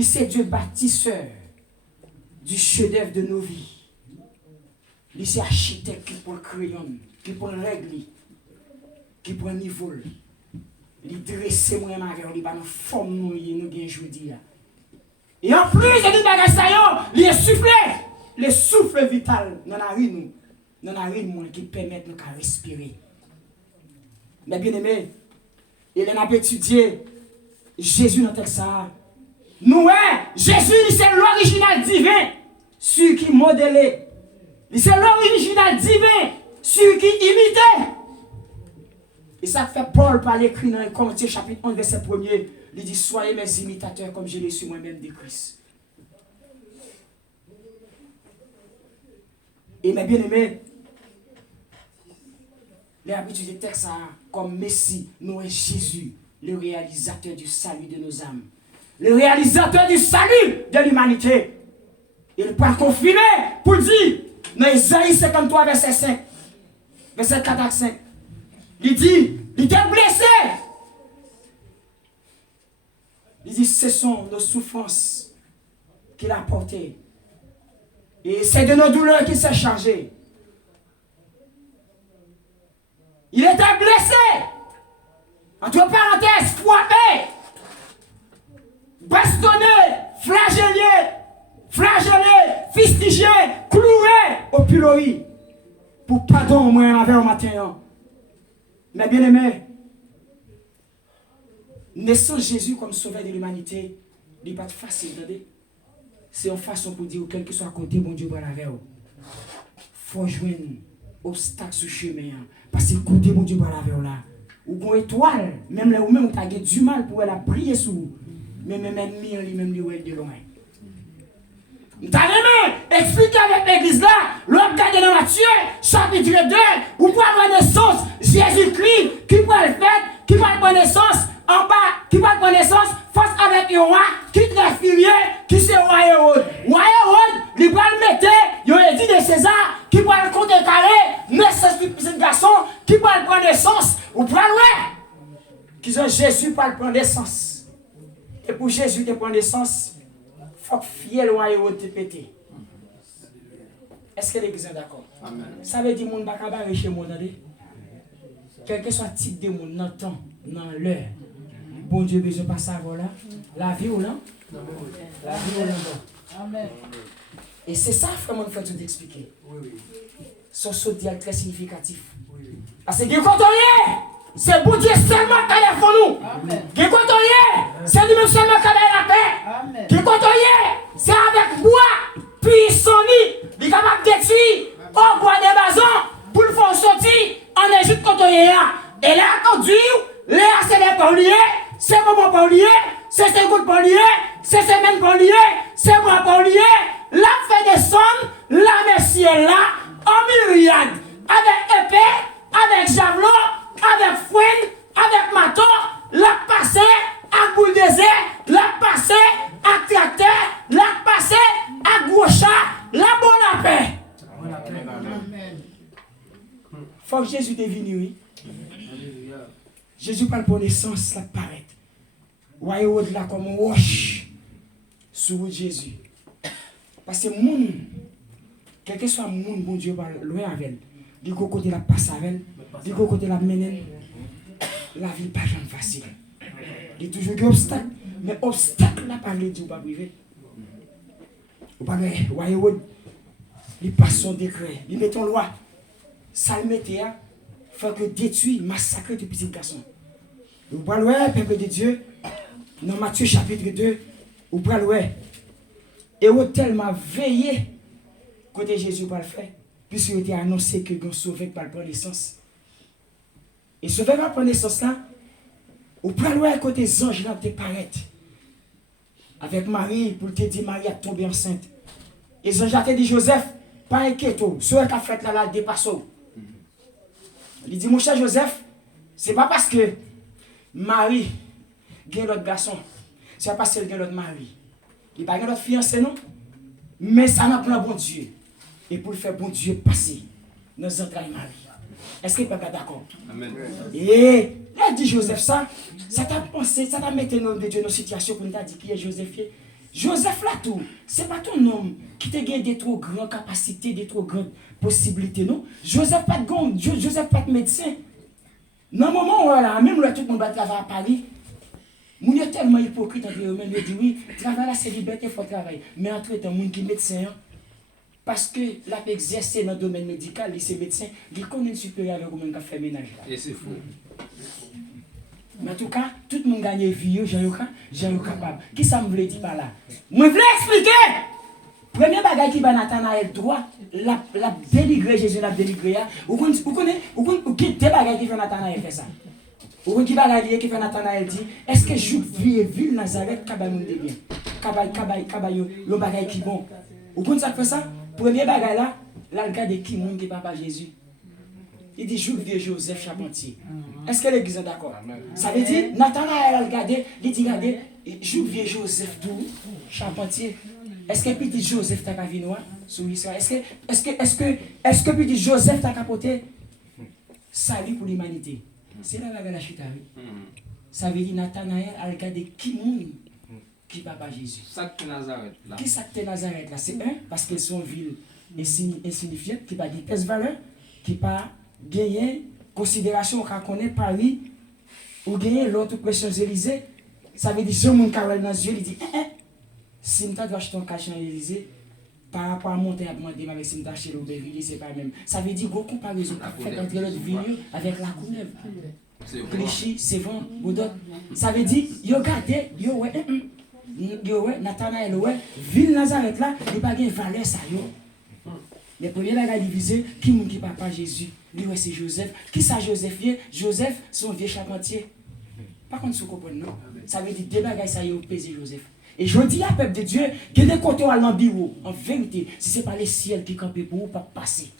c'est Dieu bâtisseur du chef-d'œuvre de nos vies. C'est architecte qui pour le crayon, qui pour le règle, qui pour le niveau. Il dresse moi avec lui, il va nous former nous bien aujourd'hui. Et en plus, il dit que il est soufflé, le souffle vital dans la narine qui permet de nous respirer. Mais bien aimé, il a étudié Jésus dans le texte. Nous, Jésus, c'est l'original divin, celui qui modélait. C'est l'original divin, celui qui imitait. Et ça fait Paul par l'écrit dans Corinthiens chapitre 11, verset 1er. Il dit, soyez mes imitateurs comme je l'ai su moi-même de Christ. Et mes bien-aimés, les habitudes du texte comme Messie, nous est Jésus. le réalisateur du salut de nos âmes, le réalisateur du salut de l'humanité. Il peut confirmer pour dire, dans Isaïe 53, verset 5, verset 4 à 5, il dit, il était blessé. Il dit, ce sont nos souffrances qu'il a portées. Et c'est de nos douleurs qu'il s'est chargé. Il était blessé. Entre parenthèses, frappé, bastonné, flagellé, fustigé, cloué au pilori. Pour pardon au moins avec au matin. Mais bien aimé, naissant Jésus comme sauveur de l'humanité, il n'est pas facile, attendez. C'est une façon pour dire, quel que soit à côté, bon Dieu, voilà avec vous. Il faut jouer un obstacle sur le chemin. Parce que côté, bon Dieu, voilà avec vous là. Ou une étoile, même là où même, tu as du mal pour la prier sur vous. Mais même ennemi, lui-même, lui, de loin. T'as aimé expliquer avec l'église là, l'homme qui a dans Matthieu, chapitre 2, où pour avoir naissance, Jésus-Christ, qui peut le faire, qui va prendre naissance en bas, qui va prendre naissance face avec un roi, qui est très furieux, qui c'est roi Hérode. Roi Hérode, il va le mettre, il a dit de César, qui va le compter carré, naissance du petit garçon, qui va le prendre naissance, ou prendre qui sont Jésus pour le prendre naissance. Et pour Jésus de prendre naissance, il faut que fier le roi Hérode te péter. Est-ce que l'église est d'accord? Ça veut dire que les gens ne peuvent pas chez moi. Quel que soit le type de monde, dans le temps, dans l'heure, bon Dieu besoin pas savoir là. La vie ou là? La vie ou là? Amen. Et c'est ça, frère, mon frère, tout expliquer. Son saut dial très significatif. Parce que quand on y est, c'est bon Dieu seulement qui a pour nous. Quand on y est, c'est lui-même seulement qui a la paix. Quand on y est, c'est avec bois, puis son lit, il est capable de détruire au bois des basons pour le faire sortir en Égypte quand on y est. Et là, quand Dieu, là, c'est les Pauliers, c'est moment Paulier, c'est seconde Paulier, c'est semaine Paulier, c'est mois Paulier, la fait descendre, la Messie est là, en myriade, avec épée, avec javelot, avec fouine, avec marteau, la passé, à boule désert, la passé, à tracteur, la passé, à gros chat, la bonne paix. Faut que Jésus devienne, oui. Jésus parle pour naissance, ça paraît. Voyez au-delà comme un roche sur Jésus. Parce que moun, quel que soit le monde, bon Dieu parle loin avec elle. Du côté la passe avec elle, du côté la mène, la vie n'est pas jamais facile. Il y a toujours des obstacles, mais obstacle n'a pas le dit ou pas privé. Ou pas voyez il passe son décret, il met en loi. Ça le mettait, il faut que détruire, massacrer les petits garçons. Vous parlez, peuple de Dieu, dans Matthieu chapitre 2, vous parlez, et vous tellement veillé côté Jésus va le faire, puisqu'il était annoncé que le sauveur va prendre naissance. Et ce sauveur va prendre naissance là, vous parlez côté les anges là, te paraître avec Marie, pour te dire Marie a tombé enceinte. Et les anges a dit Joseph, pas inquiéto, ce qui a fait là, dépasse. Il dit, mon cher Joseph, c'est pas parce que Marie gagne l'autre garçon, c'est pas parce qu'elle gagne l'autre mari. Il n'y a pas l'autre fiancé, non? Mais ça n'a pas bon Dieu. Et pour le faire bon Dieu passer dans les entrailles Marie. Est-ce qu'il n'est pas d'accord? Amen. Et là, dit Joseph ça t'a pensé, ça t'a mis de Dieu dans une situation pour nous dire qui est Joseph. Joseph là tout, c'est pas ton homme qui te gagne des trop grandes capacités, des trop grandes possibilités, non? Joseph pas de gomme, Joseph pas de médecin. Dans le moment où là, même là tout le monde va travailler à Paris, moun est tellement hypocrite entre eux-mêmes, ils disent oui, travail là c'est liberté, il faut travailler. Mais entre temps, moun qui est médecin, parce que là peut exercer dans le domaine médical, c'est médecin, il connaît le supérieur avec vous-même qui fait ménage là. Et c'est fou. Mais en tout cas, tout le monde gagne vie, j'ai capable. Qui ça me veut dire par là? Moi, je veux expliquer. Premier bagage qui va Nathanaël droit, la déligré, Jésus l'a déligré. Vous connaissez, qui des bagages qui fait Nathanaël fait ça? Vous connaissez qui bagage qui fait Nathanaël dit, est-ce que je vis ville Nazareth, kabay moun de bien? Kabay, le bagage qui bon. Vous connaissez ça fait ça? Premier bagage là, le gars de qui monde qui papa Jésus. Il dit Jules vieux Joseph Charpentier. Est-ce que l'église est d'accord? Ça veut dire, Nathanaël a regardé, il dit regardez, Jules vieux Joseph tout Charpentier. Est-ce que petit Joseph t'a vu noir sur Israël? Est-ce que petit Joseph t'a capoté salut pour l'humanité? C'est là la chita. Ça veut dire Nathanaël a regardé qui monde qui papa Jésus. Sacré Nazareth là. Qui Sacré Nazareth là? C'est un, parce qu'ils sont ville insignifiante, qui n'a pas de test valeur, qui n'a pas gagné considération qu'on connaît Paris, ou gagné l'autre près Champs-Élysées. Ça veut dire, si mon carrel dans les yeux, il dit, si je dois acheter un cachet dans l'Élysée, par rapport à monter à demander avec si je dois acheter l'Aubervilliers, c'est pas le même. Ça veut dire, gros comparaison, fait entre l'autre ville avec la Courneuve. Clichy, Sévan, Boudot. Ça veut dire, yo gardé, yo ouais, Nathanaël, ouais, ville Nazareth là, il n'y a pas de valeur ça yo. Les premiers bagages divisés, qui est papa Jésus? Lui, ouais, c'est Joseph. Qui ça Joseph? Joseph, son vieux charpentier. Par contre, vous comprenez, non? Ça veut dire deux bagages, ça y est, pesé Joseph. Et je dis à peuple de Dieu, que des côtés à l'ambiwo, en vérité, si ce n'est pas les ciels qui campent pour vous, pas passer.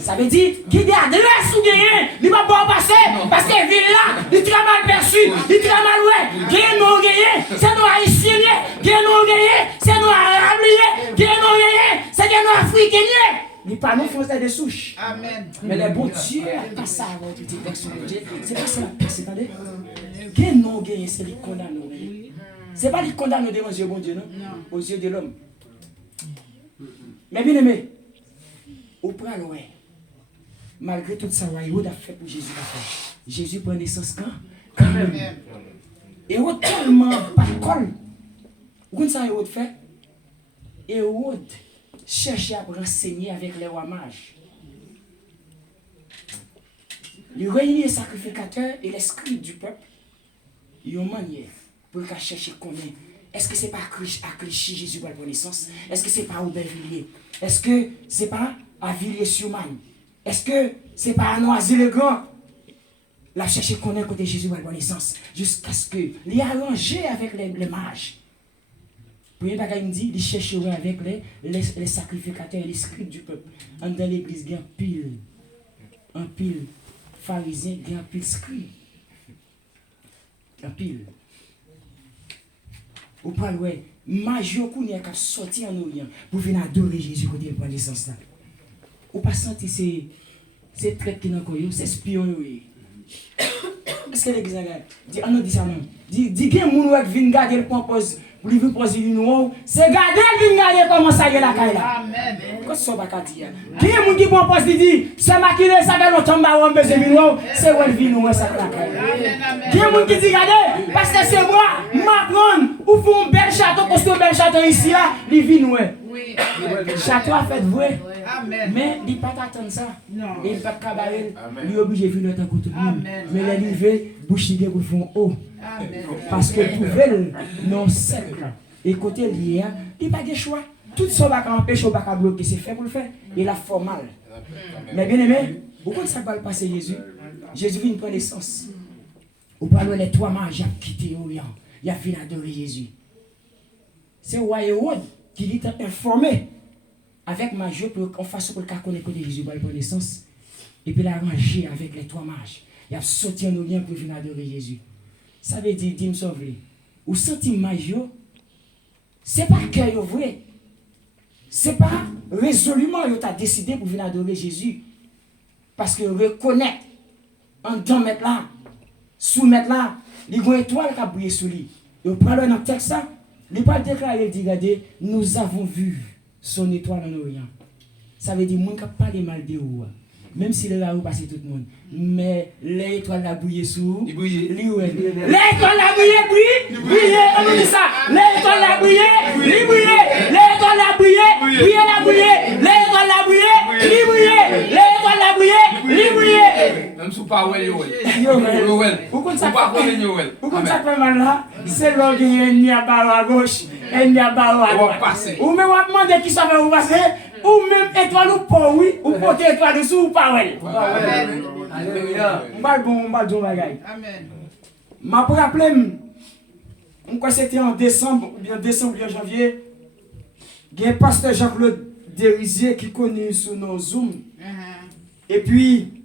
Ça veut dire, qu'il y a adresse ou rien, il ne va pas passer, parce que ville là, il est très mal perçu, il est très mal ouais. Qu'il non gagné, c'est nous haïtiens, qu'il non gagné, c'est nous arabes, qu'il non gagné, c'est nous africains. Les panneaux français de souche. Amen. Mais les bons Dieu, pas ça, votre petit texte sur Dieu. C'est pas ça, c'est attendez. Qu'il non gagné, c'est les condamnés. Ce n'est pas les condamnés devant Dieu, bon Dieu, non? Aux yeux de l'homme. Mais bien aimé, au pral, ouais. Malgré tout ça, il a fait pour Jésus. Jésus prend naissance quand même. Et il tellement pas de col. Vous comprenez ça, il fait? Et il cherche à renseigner avec les rois mages. Il réunit les sacrificateurs et les scribes du peuple. Il y a une manière pour chercher combien. Est-ce que ce n'est pas à Clichy Jésus pour la naissance? Est-ce que ce n'est pas à Aubervilliers? Est-ce que ce n'est pas à Villiers-sur-Marne? Est-ce que ce n'est pas à Noisy-le-Grand? La chercher combien côté Jésus pour la naissance? Jusqu'à ce que il arrangé avec les mages. Premier bagage me dit, il cherche avec les sacrificateurs et les scribes du peuple. Dans l'église, il y a un pile pharisien, il y a un pile scribe. Un pile. Ou pas ouais, major qu'on est sorti en Orient pour venir adorer Jésus côté de la naissance là. Ou pas sentir ces traits qui n'ont pas eu, ces espions. Est-ce que l'église dit, on dit ça non? Dit que mon ouek vient garder le compose pour lui poser une eau, c'est garder le vient garder comment ça y est la caille là. Amen. Qu'est-ce que ça va dire? Qui est mon qui compose dit, c'est maquillé ça fait longtemps ba on besoin vino, c'est où vient nous ça la caille. Qui est mon qui dit garder parce que c'est moi m'apprendre ou font un bel château construire un bel château ici là, il vient nous. Oui. Château a fait vrai. Amen. Mais il pas attendre ça. Non. Il pas cabaret, il obligé venir dans côté. Mais les livrer bouche pour font haut. Parce que pour elle, non cercle. Et côté lié, il pas de choix. Tout ça va empêcher ou pas bloquer, c'est fait pour le faire. Il a formal. Mais bien aimé, pourquoi ça va le passer Jésus? Jésus vient prendre naissance. Ou pas les trois mages qui ont quitté Orient. Il a fini d'adorer Jésus. C'est roi Hérode qui est informé avec Magie pour qu'on fasse pour le cas connaître Jésus pour la naissance. Et puis il a arrangé avec les trois mages. Il a sorti en Orient pour venir adorer Jésus. Ça veut dire, dis-moi sauver. Ou senti Magie, c'est pas cœur vrai. C'est pas résolument il a décidé pour venir adorer Jésus. Parce que reconnaître en dedans mettre là, sous mettre là, il y a une étoile qui a brillé sur lui. Et au prend dans le texte ça, il pas déclaré, il dit, regardez, nous avons vu son étoile en Orient. Ça veut dire, moi, je ne pas de mal de vous. Même si le haut passe tout le monde. Mais l'étoile a brillé sous. Il brille. L'étoile a brillé, brille. On dit ça. L'étoile a brillé, il brille. L'étoile a brillé, brille la brillé. L'étoile a brillé, il brille. L'étoile a brillé, il brille. Même si pas ouais, Pourquoi ça fait mal là? C'est l'homme qui est ni à barreau à gauche, et ni à barreau à droite. Ou même on demande qui ça va vous passer. Ou même étoile ou pas, oui, ou porter étoile dessous ou pas, oui. Alléluia. On va bon bagay. Amen. M'a rappelé, c'était en décembre ou en janvier, il y a un pasteur Jean-Claude Derisier qui connaît sur nos Zoom. Et puis,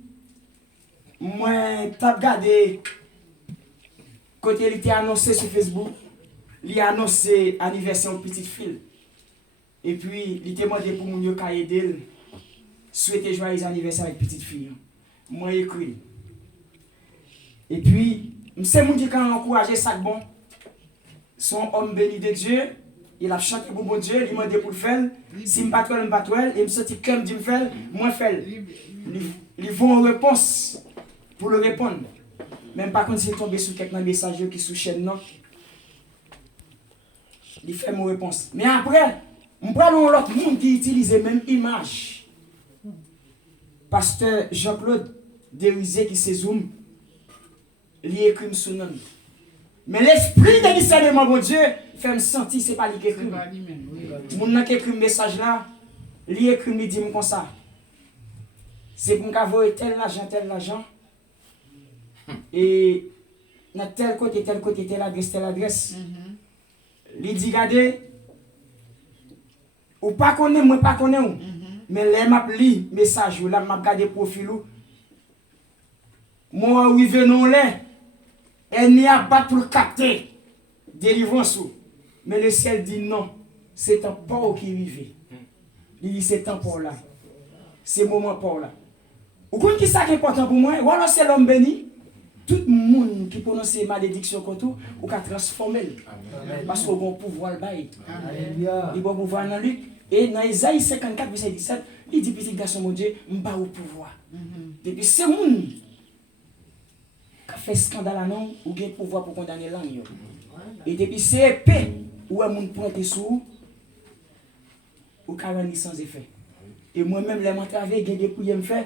moi, t'as regardé, côté il était annoncé sur Facebook, il a annoncé anniversaire de petite fille. Et puis, il était demandé pour mon yo aider, souhaiter joyeux anniversaire avec petite fille. Moi, écrit. Et puis, c'est mon qui a encouragé ça bon. Son homme béni de Dieu, il a chanté pour bon Dieu, il m'a demandé pour le faire. Si je ne pas pas et me senti comme dit me faire, moi faire. Ils vont en réponse pour le répondre. Même pas quand c'est tombé sur quelques messages qui sous chaîne non. Il fait mon réponse. Mais après, on prend l'autre monde qui utilise même image. Pasteur Jean-Claude Derizé qui se zoom, il écrit son nom. Mais l'esprit de discernement, mon Dieu, fait me sentir, c'est pas lui qui écrit. Mon qui écrit le message là, il écrit, il dit comme ça. C'est pour m'avoir tel l'argent. Et dans tel côté, telle adresse. Il dit, regardez, ou pas connaître, moi pas connaître. Mais là, m'a li message, là, m'a regardé profil. Moi, oui, venons là. Elle n'y a pas pour capter délivrance. Mais le ciel dit non. C'est un port qui vivait. Il dit c'est un port là. C'est moment port là. Vous comprenez qui ça qui est important pour moi? Ou alors c'est l'homme béni. Tout le monde qui prononce malédiction contre vous, ou qui transformer. Parce qu'on a un pouvoir le bail. Il a un pouvoir dans Luc. Et dans Isaïe 54, verset 17, il dit petit garçon, mon Dieu, je n'ai pas au pouvoir. Depuis ce monde qui fait scandale non, ou qui a pouvoir pour condamner l'âme. Et depuis c'est épée, où un monde pointe sous, ou qui sans effet. Et moi-même, les m'entraver, j'ai des pouilles me faire.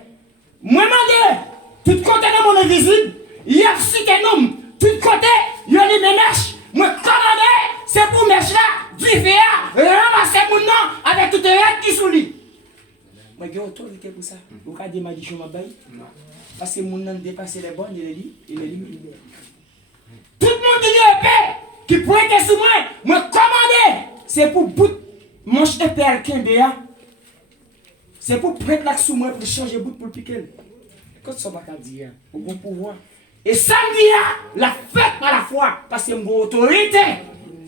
Moi-même, tout côté de mon invisible, il y a cité nom, tout côté, il y a des mèches. Moi, commandé, c'est pour mèche là, vivre ramasser mon nom avec toute règle qui sous lui. Moi, j'ai autorité pour ça. Vous avez des malédictions, ma baille. Parce que mon nom dépasse les bonnes, il est limite. Tout le monde dit épée qui pointe sous moi, moi, commandé, c'est pour bout manche épée à Kimbéa. C'est pour prendre l'axe sous moi pour changer bout pour le piquer. Quand ça va dire, au bon pouvoir. Et samedi, la fête à la fois, parce que j'ai une autorité,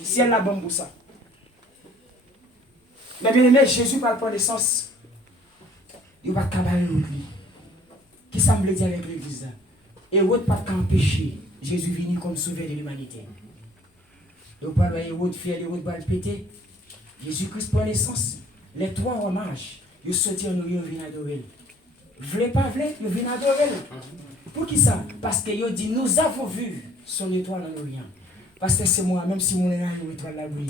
si elle a bon pour ça. Mais bien aimé, Jésus va prendre naissance. Il va cabarer lui. Qui semble dire avec l'église. Et l'autre pas empêcher Jésus venir comme sauveur de l'humanité. Il va pas l'autre faire, l'autre va le péter. Jésus-Christ prend naissance. Les trois hommages, ils sortent en Orient, ils viennent adorer. Vle pas vle, ils viennent adorer. Pour qui ça? Parce que il dit, nous avons vu son étoile en Orient. Parce que c'est moi, même si mon étoile la brille.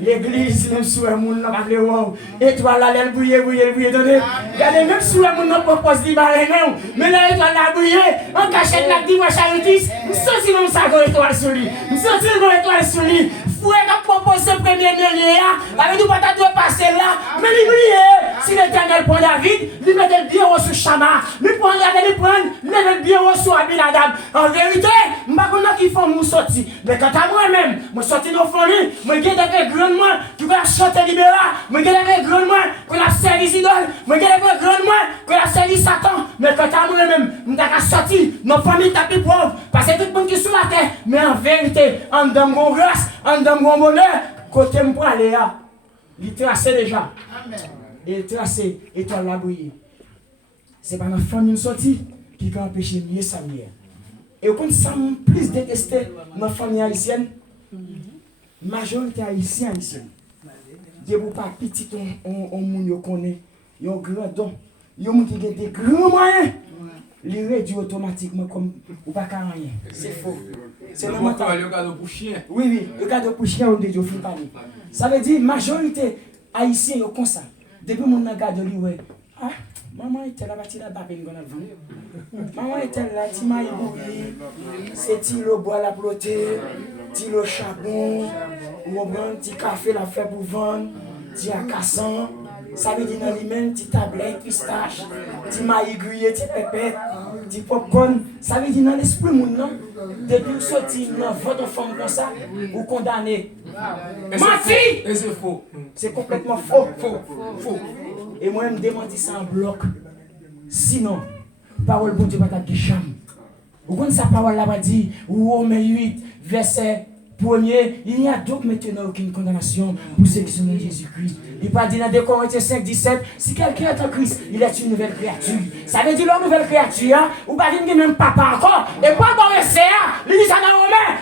L'église, même si mon n'a pas de wow. Étoile là, elle brille. Regardez, même si mon n'a pas posé non. Mais l'étoile la brille. On cachette la dimanche à 10. Nous sommes même ça qu'on étoile sur lui. Nous sommes une étoile sur lui. Fouet a proposé le premier millier. Avec nous, pas de passer là. Mais il brille. Si l'Éternel prend David, il met le bien sur Chama. Il prend le bien sur Abinadab. En vérité, je ne sais pas qui font nous sortir. Mais quand à moi-même, je suis sorti dans le folie, je suis des grandement qui ont chanté libéral, je suis des grandement qui ont servi idole, je suis des grandement qui ont servi Satan. Mais quand à moi-même, je suis sorti dans la famille tapis pauvre, parce que tout le monde qui est sur la terre, mais en vérité, en donne mon grâce, en donne mon bonheur, côté je peux aller là, il tracé déjà. Et il tracé, étoile la brille. C'est pas ma famille sortie qui peut empêcher mieux sa lumière. Et quand ça m'a plus détesté ma famille haïtienne, majorité haïtienne. Je vous pas petit on moun connaît, il y a un grand don, il y a des grands moyens. Les réduit automatiquement comme ou pas rien. C'est faux. C'est le mental. Le cadeau pour chien. Oui, le cadeau pour chien on dit je fais parler. Ça veut dire majorité haïtienne yo comme ça. Depuis mon regarde lui ouais. Ah, maman était là, bâti la babine qu'on a vu. Maman était là, tu m'as ébouillé. C'est tilo bois la blotter, tilo charbon, ou un petit café la fait pour vendre, ti à cassant. Ça veut dire dans lui-même, ti tablette, pistache, ti maïs grillé, ti pépette, ti popcorn. Ça veut dire dans l'esprit moun non. Depuis que sorti dans votre femme comme ça, vous condamnez. Menti! Et c'est faux. C'est complètement faux. Et moi, je me demande ça en bloc. Sinon, parole bon Dieu va t'être chambre. Vous connaissez sa parole là, va dire, Romains 8, verset 1er, il n'y a donc maintenant aucune condamnation pour ceux qui sont en Jésus-Christ. Il pas dit dans 2 Corinthiens 5, 17, si quelqu'un est en Christ, il est une nouvelle créature. Ça veut dire la nouvelle créature, hein? Ou pas dire même papa encore. Et pas dans le CA, il dit ça dans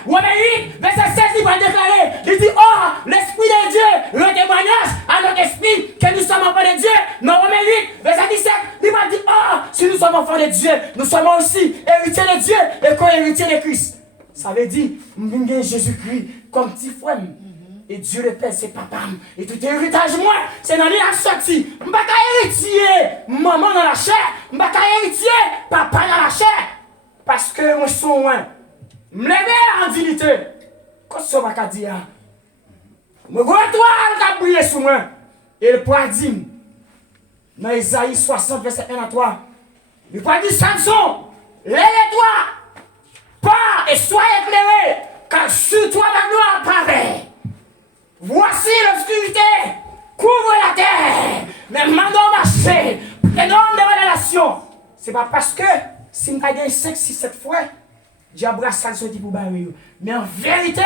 Romains 8, verset 16, il va déclarer, il dit, oh, l'Esprit de Dieu, le témoignage à notre esprit que nous sommes enfants de Dieu. Dans Romains 8, verset 17, il va dire, oh, si nous sommes enfants de Dieu, nous sommes aussi héritiers de Dieu et co-héritiers de Christ. Ça veut dire, nous Jésus-Christ comme petit frère. Et Dieu le Père, c'est papa. Et tout héritage, moi, c'est dans les sorti. Je ne vais pas héritier maman dans la chair. Je ne vais pas héritier papa dans la chair. Parce que moi, je suis loin. Je me lève en dignité. Qu'est-ce que ça va dire? Je vois toi qui a brillé sur moi. Et le poids dit, dans Isaïe 60, verset 1 à 3, le poids dit, Samson, lève-toi, pars et sois éclairé, car sur toi la gloire apparaît. Voici l'obscurité, couvre la terre, mais maintenant marcher, énorme de révélation. C'est pas parce que si nous avons 5, 6, 7 fois, diable a sorti pour barrer. Mais en vérité,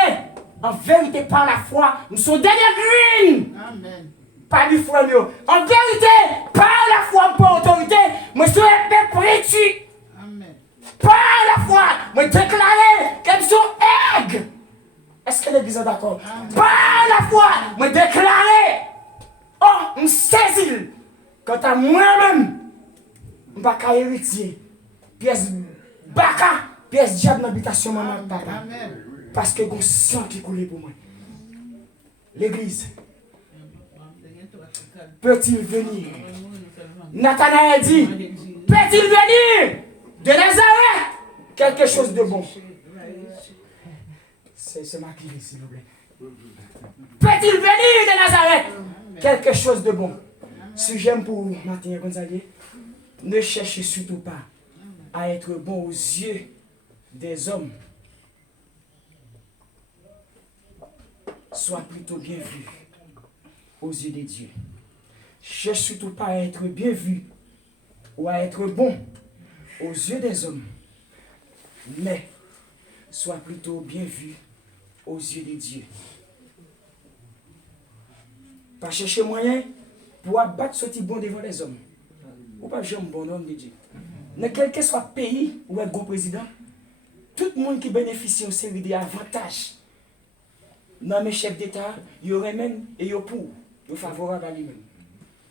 par la foi, nous sommes derniers green. Amen. Pas du foi, mieux. En vérité, par la foi, par autorité, moi je suis un peu prétu. Amen. Par la foi, moi déclarer qu'elles sont aigres. Est-ce que l'église est d'accord? Par la foi, me déclarer, oh, me saisir. Quant à moi-même, je ne vais pas héritier. Pièce baka, pièce diable dans l'habitation maman et papa. Parce que j'ai sang qui coule pour moi. L'église, peut-il venir? Nathanaël dit, peut-il venir de Nazareth? Quelque chose de bon. C'est ma clé, s'il vous plaît. Peut-il venir de Nazareth? Quelque chose de bon. Sujet pour Martin Gonzalez. Ne cherchez surtout pas à être bon aux yeux des hommes. Sois plutôt bien vu aux yeux de Dieu. Cherche surtout pas à être bien vu ou à être bon aux yeux des hommes. Mais sois plutôt bien vu aux yeux de Dieu. Pas chercher moyen pour abattre ce type bon devant les hommes. Ou pas jamais bon homme de Dieu. Mais quel que soit le pays où est le bon président, tout le monde qui bénéficie de série d'avantages dans mes chefs d'État, il y aurait même et il y a pour, il favorable à lui-même.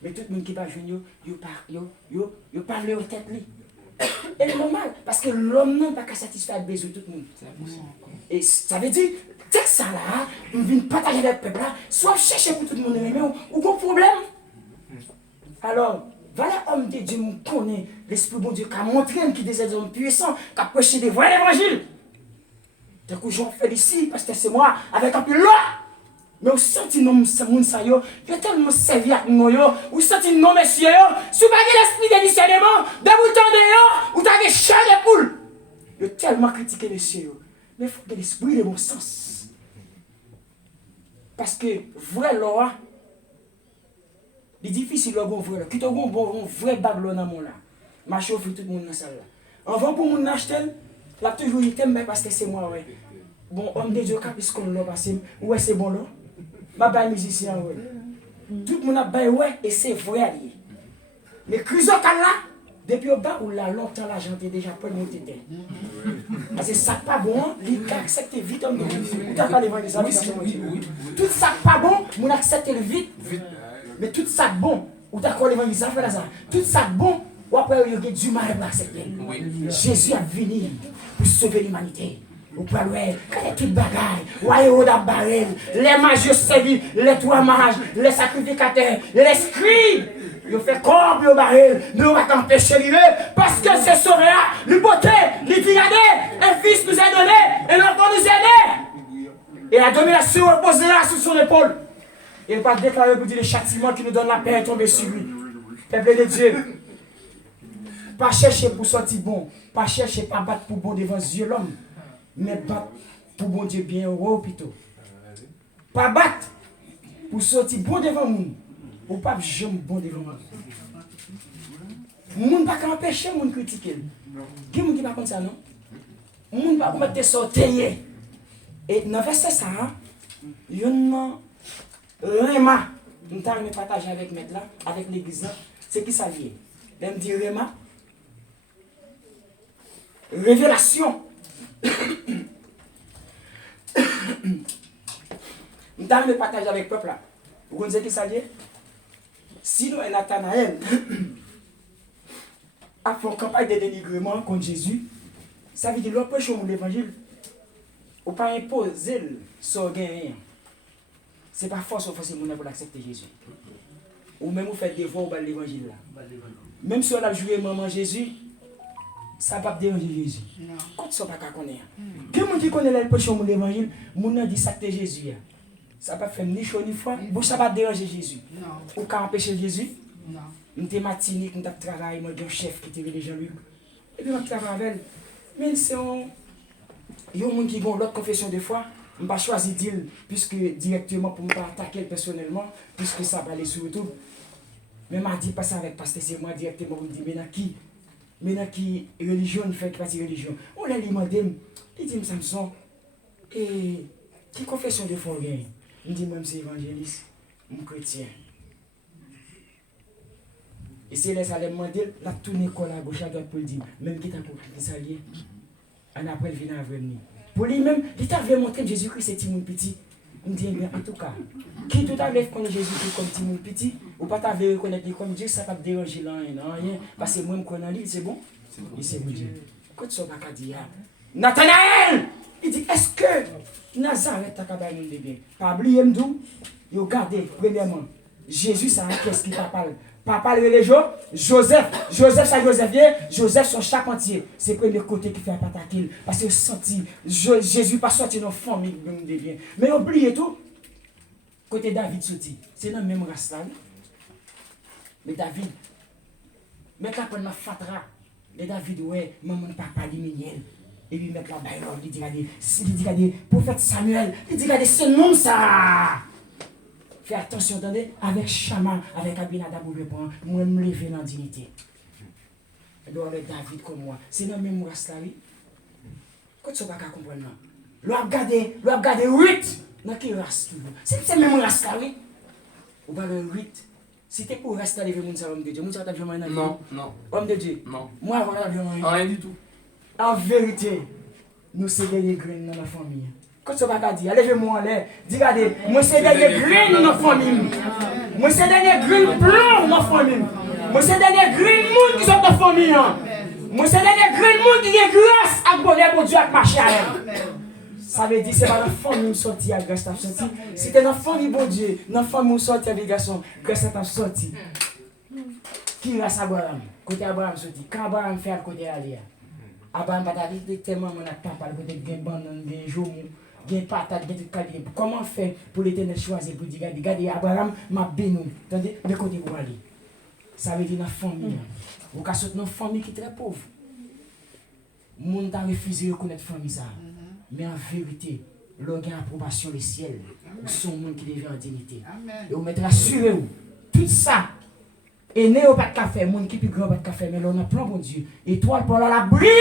Mais tout le monde qui va jouer, il parle leur tête. Et c'est normal, parce que l'homme n'a pas qu'à satisfaire le besoin de tout le monde. Et ça veut dire, dès que ça là, on vient partager avec le peuple là, soit chercher pour tout le monde, mais ou bon problème. Alors, voilà homme de Dieu, nous connaît l'Esprit bon Dieu qui a montré qu'il des hommes puissants, qui a prêché des vrais évangiles. Du coup, j'en fais ici, parce que c'est moi, avec un peu là. Mais vous sentez non, ce monde ça yo, il a tellement servi avec nous yo, vous sentez non monsieur yo, si vous avez l'esprit de discernement, de bouton de yo, ou t'as des chats de poule. Il a tellement critiqué monsieur yo. Mais il faut que l'esprit de bon sens. Parce que vrai loi, c'est difficile de bon vrai. Qui te bon vrai bague dans mon là. Ma chauffe tout le monde dans salle là. Avant pour mon acheter, là toujours il t'aime parce que c'est moi ouais. Bon homme de Dieu capis qu'on l'a passé, ouais c'est bon là. Ma baille musicien ouais. Tout le monde a baille ouais et c'est vrai. Mais Criso là depuis au bas où là longtemps là j'entends déjà pas monter tête. Parce que ça pas bon, il accepte vite homme de Dieu. Tu as pas les vrais tout ça pas bon, on accepte vite. Mais tout ça bon, ou d'accord l'évangile ça fait là ça. Tout ça bon, ou après il y a du mal à accepter. Jésus a venu pour sauver l'humanité. Ou pas ouais, quand toute bagaille, ouais on a barré, les mages servis, les trois mages, les sacrificateurs, les scribes. Ils fait corps pour barré, nous va t'empêcher d'arriver parce que c'est sauvé, le beauté, le diadème, un fils nous a donné, et l'enfant nous a aidé. Et la domination repose là sur son épaule. Il ne va pas déclarer pour dire le châtiment qui nous donne la paix est tombé sur lui. Peuple de Dieu, pas chercher pour sortir bon, pas chercher pas battre pour bon devant Dieu l'homme, mais battre pour bon Dieu bien heureux plutôt. Pas battre pour sortir bon devant nous, ou pas jamais bon devant nous. Moun pas empêcher moun critiquer. Qui moun qui pas comme ça non? Moun pas mettre sortir. Et dans verset ça, yon Réma, nous t'avons partagé avec maître là, avec l'église là, c'est qui ça lié? Même dit Réma. Révélation. Nous t'avons partagé avec le peuple là. Vous connaissez qui ça lié? Si nous, Nathanaël, a fait une campagne de dénigrement contre Jésus, ça veut dire que l'oppression de l'évangile, ou pas imposer sur rien. Ce n'est pas force ou force pour accepter Jésus. Ou même vous faites des voix au l'évangile là. Même si on a joué maman Jésus, ça ne va pas déranger Jésus. Quand ça ne va pas connaître. Quelqu'un qui connaît l'oppression de l'évangile, mon a dit ça que Jésus. Ça ne va pas faire ni chaud ni froid, ça ne va pas déranger Jésus. Ou quand empêcher Jésus, nous sommes matiniques, nous travaillons, moi j'ai un chef qui était Jean-Luc. Et puis on travaille avec elle. Mais c'est un. Il y a des gens qui ont l'autre confession de foi. Je ne vais pas choisir de dire, puisque directement pour ne pas attaquer personnellement, puisque ça va aller sur YouTube. Mais je dis pas ça avec pasteur, c'est moi directement, je me dis, mais qui religion, fait partie religion. On l'a demandé, il dit, Samson, et qui confession de foi gagne? Il dit, moi, c'est évangéliste, mon chrétien. Et c'est là, ça l'a demandé, la tourné quoi à gauche à droite pour le dire, même qui t'a compris ça lié, on après il vient à venir. Pour lui-même, il t'avait montré que Jésus-Christ c'est mon petit. Il me dit, en tout cas, qui tout à l'heure connaît Jésus-Christ comme Timon petit, ou pas t'avais reconnaître comme Dieu, ça ne va pas déranger là, rien. Parce que moi, je connais lui, c'est bon? Il c'est bon Dieu. Quand tu vas dire, Nathanaël! Il dit, est-ce que Nazareth t'a capable de bien? Pas oublier m'dou, il regardez, premièrement, Jésus, c'est un qu'est-ce qui t'a parlé? Papa le religieux, Joseph vient, Joseph son charpentier. C'est le premier côté qui fait attaquer. Parce que senti, Jésus pas sorti dans la famille de bien. Mais oubliez tout, côté David sorti, c'est dans la même race là. Mais David, mettre la peine ma fatra. Mais David, ouais, maman papa li miel. Et puis mettre la baille, il dit, regardez, prophète Samuel, il dit, regardez, c'est nom ça. Fais attention, attendez, avec Chama, avec Abinadab ou le point, moi, je me lever dans la dignité. Et donc, avec David comme moi, c'est dans le même race là, oui. Quand tu ne vas pas comprendre, le regarder 8, dans quelle race toujours? C'est le même race là, oui. Ou pas le 8. Si tu es pour rester avec les gens de Dieu, tu as besoin de Non. Homme de Dieu? Non. Moi, avant la violence. Rien du tout. En vérité, nous sommes des graines dans la famille. Quand tu vas dire, lève-moi en l'air, dis, regardez, moi c'est des graines dans la famille. Moi c'est des graines blancs dans la famille. Moi c'est des graines monde qui sont dans la famille. Moi c'est des graines monde qui ont grâce à bonheur pour Dieu à marcher à elle. Ça veut dire que ce n'est pas dans la famille où sorti à grâce à sorti. C'était dans la famille bon Dieu, dans la famille où sorti avec garçon, grâce à sorti. Qui grâce à Abraham? Côté Abraham sorti. Quand Abraham fait à côté aller. Abraham pas d'avis tellement mon papa le côté gain banane, gain jomo. Gain patate, gain tout calé. Comment faire pour l'Éternel choisir pour dire, regardez, Abraham m'a béni. Attendez, de côté pour aller. Ça veut dire dans la famille. Vous avez sorti dans une famille qui est très pauvre. Le monde a refusé de reconnaître la famille. Mais en vérité, l'on a approbation du ciel. Ou son monde qui devient en dignité. Et vous mettez assuré où tout ça. Et né au pas de café, mon qui plus grand pas de café, mais l'on a plein bon Dieu. Et toi, pour la briller.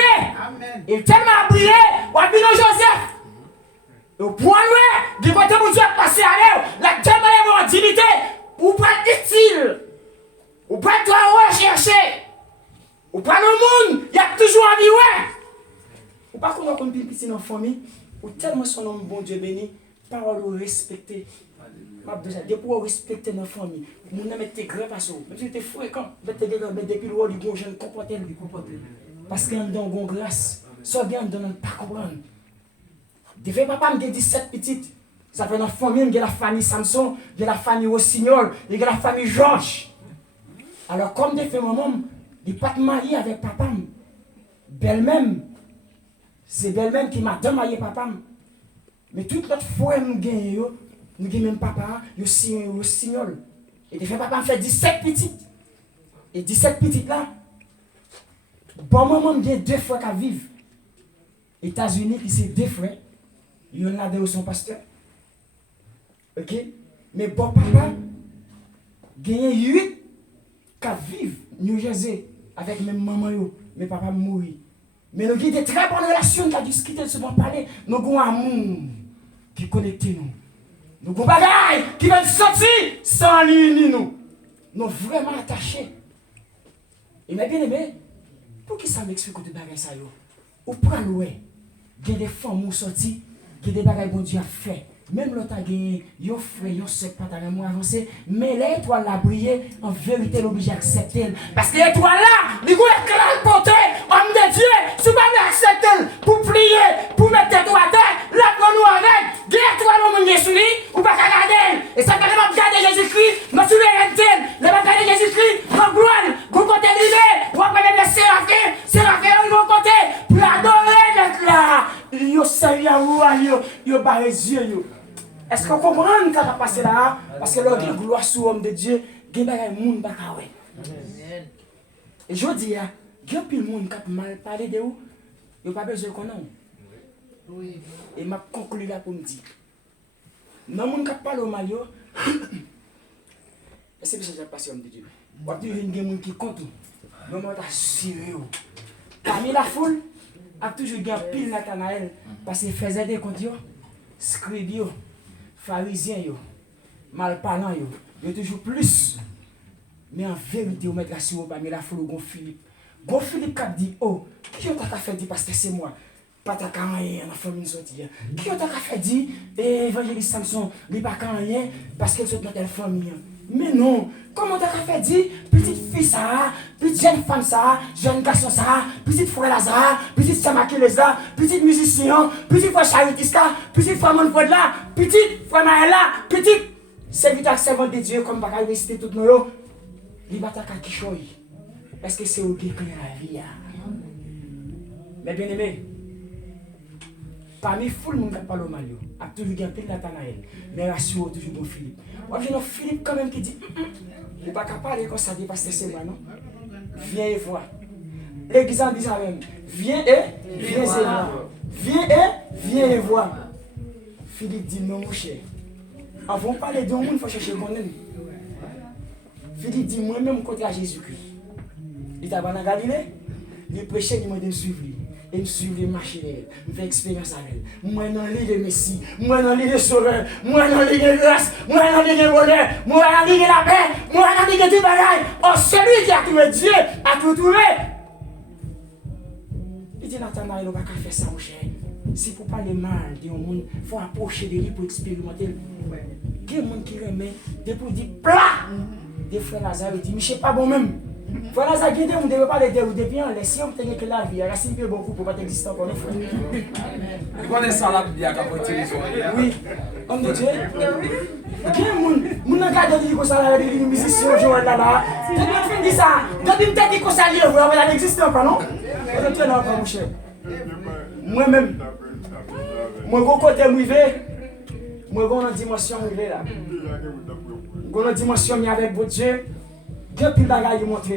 Et tellement briller, ou a Joseph. Au point où, du côté où Dieu a passé à l'air, la tellement en dignité, ou pas utile, ou pas toi rechercher, ou pas le monde, il y a toujours un ouais. Ou pas qu'on a comme petit dans la famille, ou tellement son nom bon Dieu béni, parole ou respecter. De pouvoir respecter nos familles. Nous ne mettons pas de grands même si tu es fréquent, mais depuis le rôle du bon jeune comporter. Parce qu'il y a une grâce, soit bien de ne pas comprendre. Depuis papa me dit 17 petites, ça fait dans la famille, il y a la famille Samson, il y a la famille Rossignol, il y a la famille Georges. Alors comme des faits maman, il n'est pas marié avec papa. Belle-même, c'est belle-même qui m'a marié papa. Mais toute notre foi, nous gagnons. Nous avons même papa, nous signol. Et depuis papa fait 17 petites. Et 17 petites là, bon maman, il y a 2 frères qui vivent. États-Unis, qui c'est 2 frères. Il y en a 2 qui sont pasteurs. Ok? Mais bon papa, il y a 8 qui vivent New Jersey. avec même maman, mes papas mourir. Mais nous avons des très bonnes relations qui ont discuté souvent parler. Nous avons un amour qui connecte nous. Nous avons des bagailles qui veulent sortir sans l'unir nous. Nous sommes vraiment attachés. Et mes bien-aimés, pour qui ça m'explique de bagailles ça yo? Ou prendre ouais, il y a des femmes qui sont sorties, il y a des bagailles que Dieu a fait. Même l'autre a gagné, yo frère, yo sec pas ta moi avancé, mais l'étoile l'a brillé, en vérité l'obligé d'accepter. Parce que l'étoile là, il doit éclairer porté, homme de Dieu, si vous pas accepter pour plier, pour mettre tête à terre, là pour nous avec, l'étoile au monde sur lui, ou pas regarder. Et ça fait pas regarder Jésus-Christ, ma souveraineté, le regarder Jésus-Christ, ma gloire, vous côté libre, vous prenez les séraphins, séraphins au côté, pour adorer d'être là. Yo sérieux yo barre les yeux yo. Est-ce qu'on comprend ce qui a passé là? Parce que l'on dit gloire sur l'homme de Dieu, il y a des gens qui ont et je dis, il y a des gens qui ont mal parlé de vous, il n'y a pas besoin de connaître. Et je conclue là pour me dire, non, les gens qui parlent au mal, c'est ce qui a passé l'homme de Dieu. Il y a des gens qui comptent, mais moi, je suis sûr. Parmi la foule, il y a toujours un pile Nathanaël, parce qu'il faisait des comptes, scribes, pharisiens, malparlants, il y a toujours plus. Mais en vérité, on met la sur parmi la foule, Gon Philippe. Gon Philippe qui a dit, oh, qui a fait dire parce que c'est moi? Pas ta rien, la famille sortie. Qui a fait dire, évangéliste Samson, il pas rien parce qu'elle saute dans telle famille. Mais non, comment t'as fait dire, petite fille ça, petite jeune femme ça, jeune garçon ça, petite frère Lazare, petite Samakele ça, petite musicien, petite frère Charitisca, petite frère Monford là, petite frère Maëla, petite serviteur servante de Dieu comme bagaille réciter tout nos il va t'attaquer qui choy. Est-ce que c'est au qui connaît la vie? Mais bien aimé, parmi foule monde qui parle au mal, a toujours gagné Nathanaël, mais rassure toujours bon Philippe. On vient Philippe quand même qui dit, il n'est pas capable de parler comme ça, parce que c'est moi, non? Viens et vois. L'église en dit ça même. Viens et voir. Viens et vois. Philippe dit non, mon cher. Avant de parler d'un monde, il faut chercher mon nom. Philippe dit moi-même contre Jésus-Christ. Il t'a dans Galilée, il prêchait, il m'a dit de suivre. Et me suivre, il marche, il fait expérience avec elle. Moi, dans l'île de Messie, moi, dans l'île de Sauveur, moi, dans l'île de grâce, moi, dans l'île de bonheur, moi, dans l'île de la paix, moi, dans l'île de tout bagaille. Oh, celui qui a trouvé Dieu, a tout trouvé. Il dit, Nathanaël, il ne va pas faire ça, mon cher. Si pour parler mal de monde, il faut approcher de lui pour expérimenter. Il y a des gens qui remettent, pour dire plat. Des frères Lazare, il dit, mais je ne sais pas bon même. Frère Lazare, on ne devait pas les dire, depuis on laisse, on tenait que la vie, il reste beaucoup pour pas exister encore, frère. Vous connaissez ça, la Bible, à oui, homme de Dieu. Qui est mon regard de dire que ça, les musiciens, Joël là-bas. Depuis que je dis ça, depuis que je dis que ça, il n'existe pas, non? Je suis là encore, mon cher. Moi-même, moi, je côté arrivé, moi, je suis dimension arrivé là. Je suis dimension avec votre Dieu. Depuis le bagage, il montre.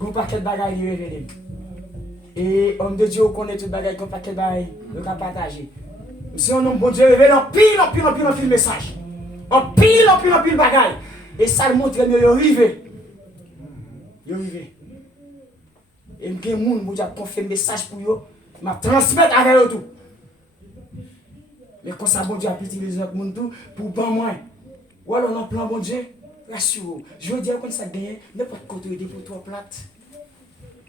Un paquet de bagages, il révèle. Et homme de Dieu, connaît tout le bagage, un paquet de bagages, il va partager. Si on homme bon Dieu révèle, en pile message. En pile bagages. Et ça le montre, il arrive. Il arrive. Et il y a des gens qui ont fait un message pour eux. Je vais transmettre avec eux tout. Mais quand ça, bon Dieu a utilisé notre monde tout pour ban moi. Ou alors on a plan bon Dieu, rassure. Je veux dire qu'on ça gagne, n'importe côté de pour toi plate.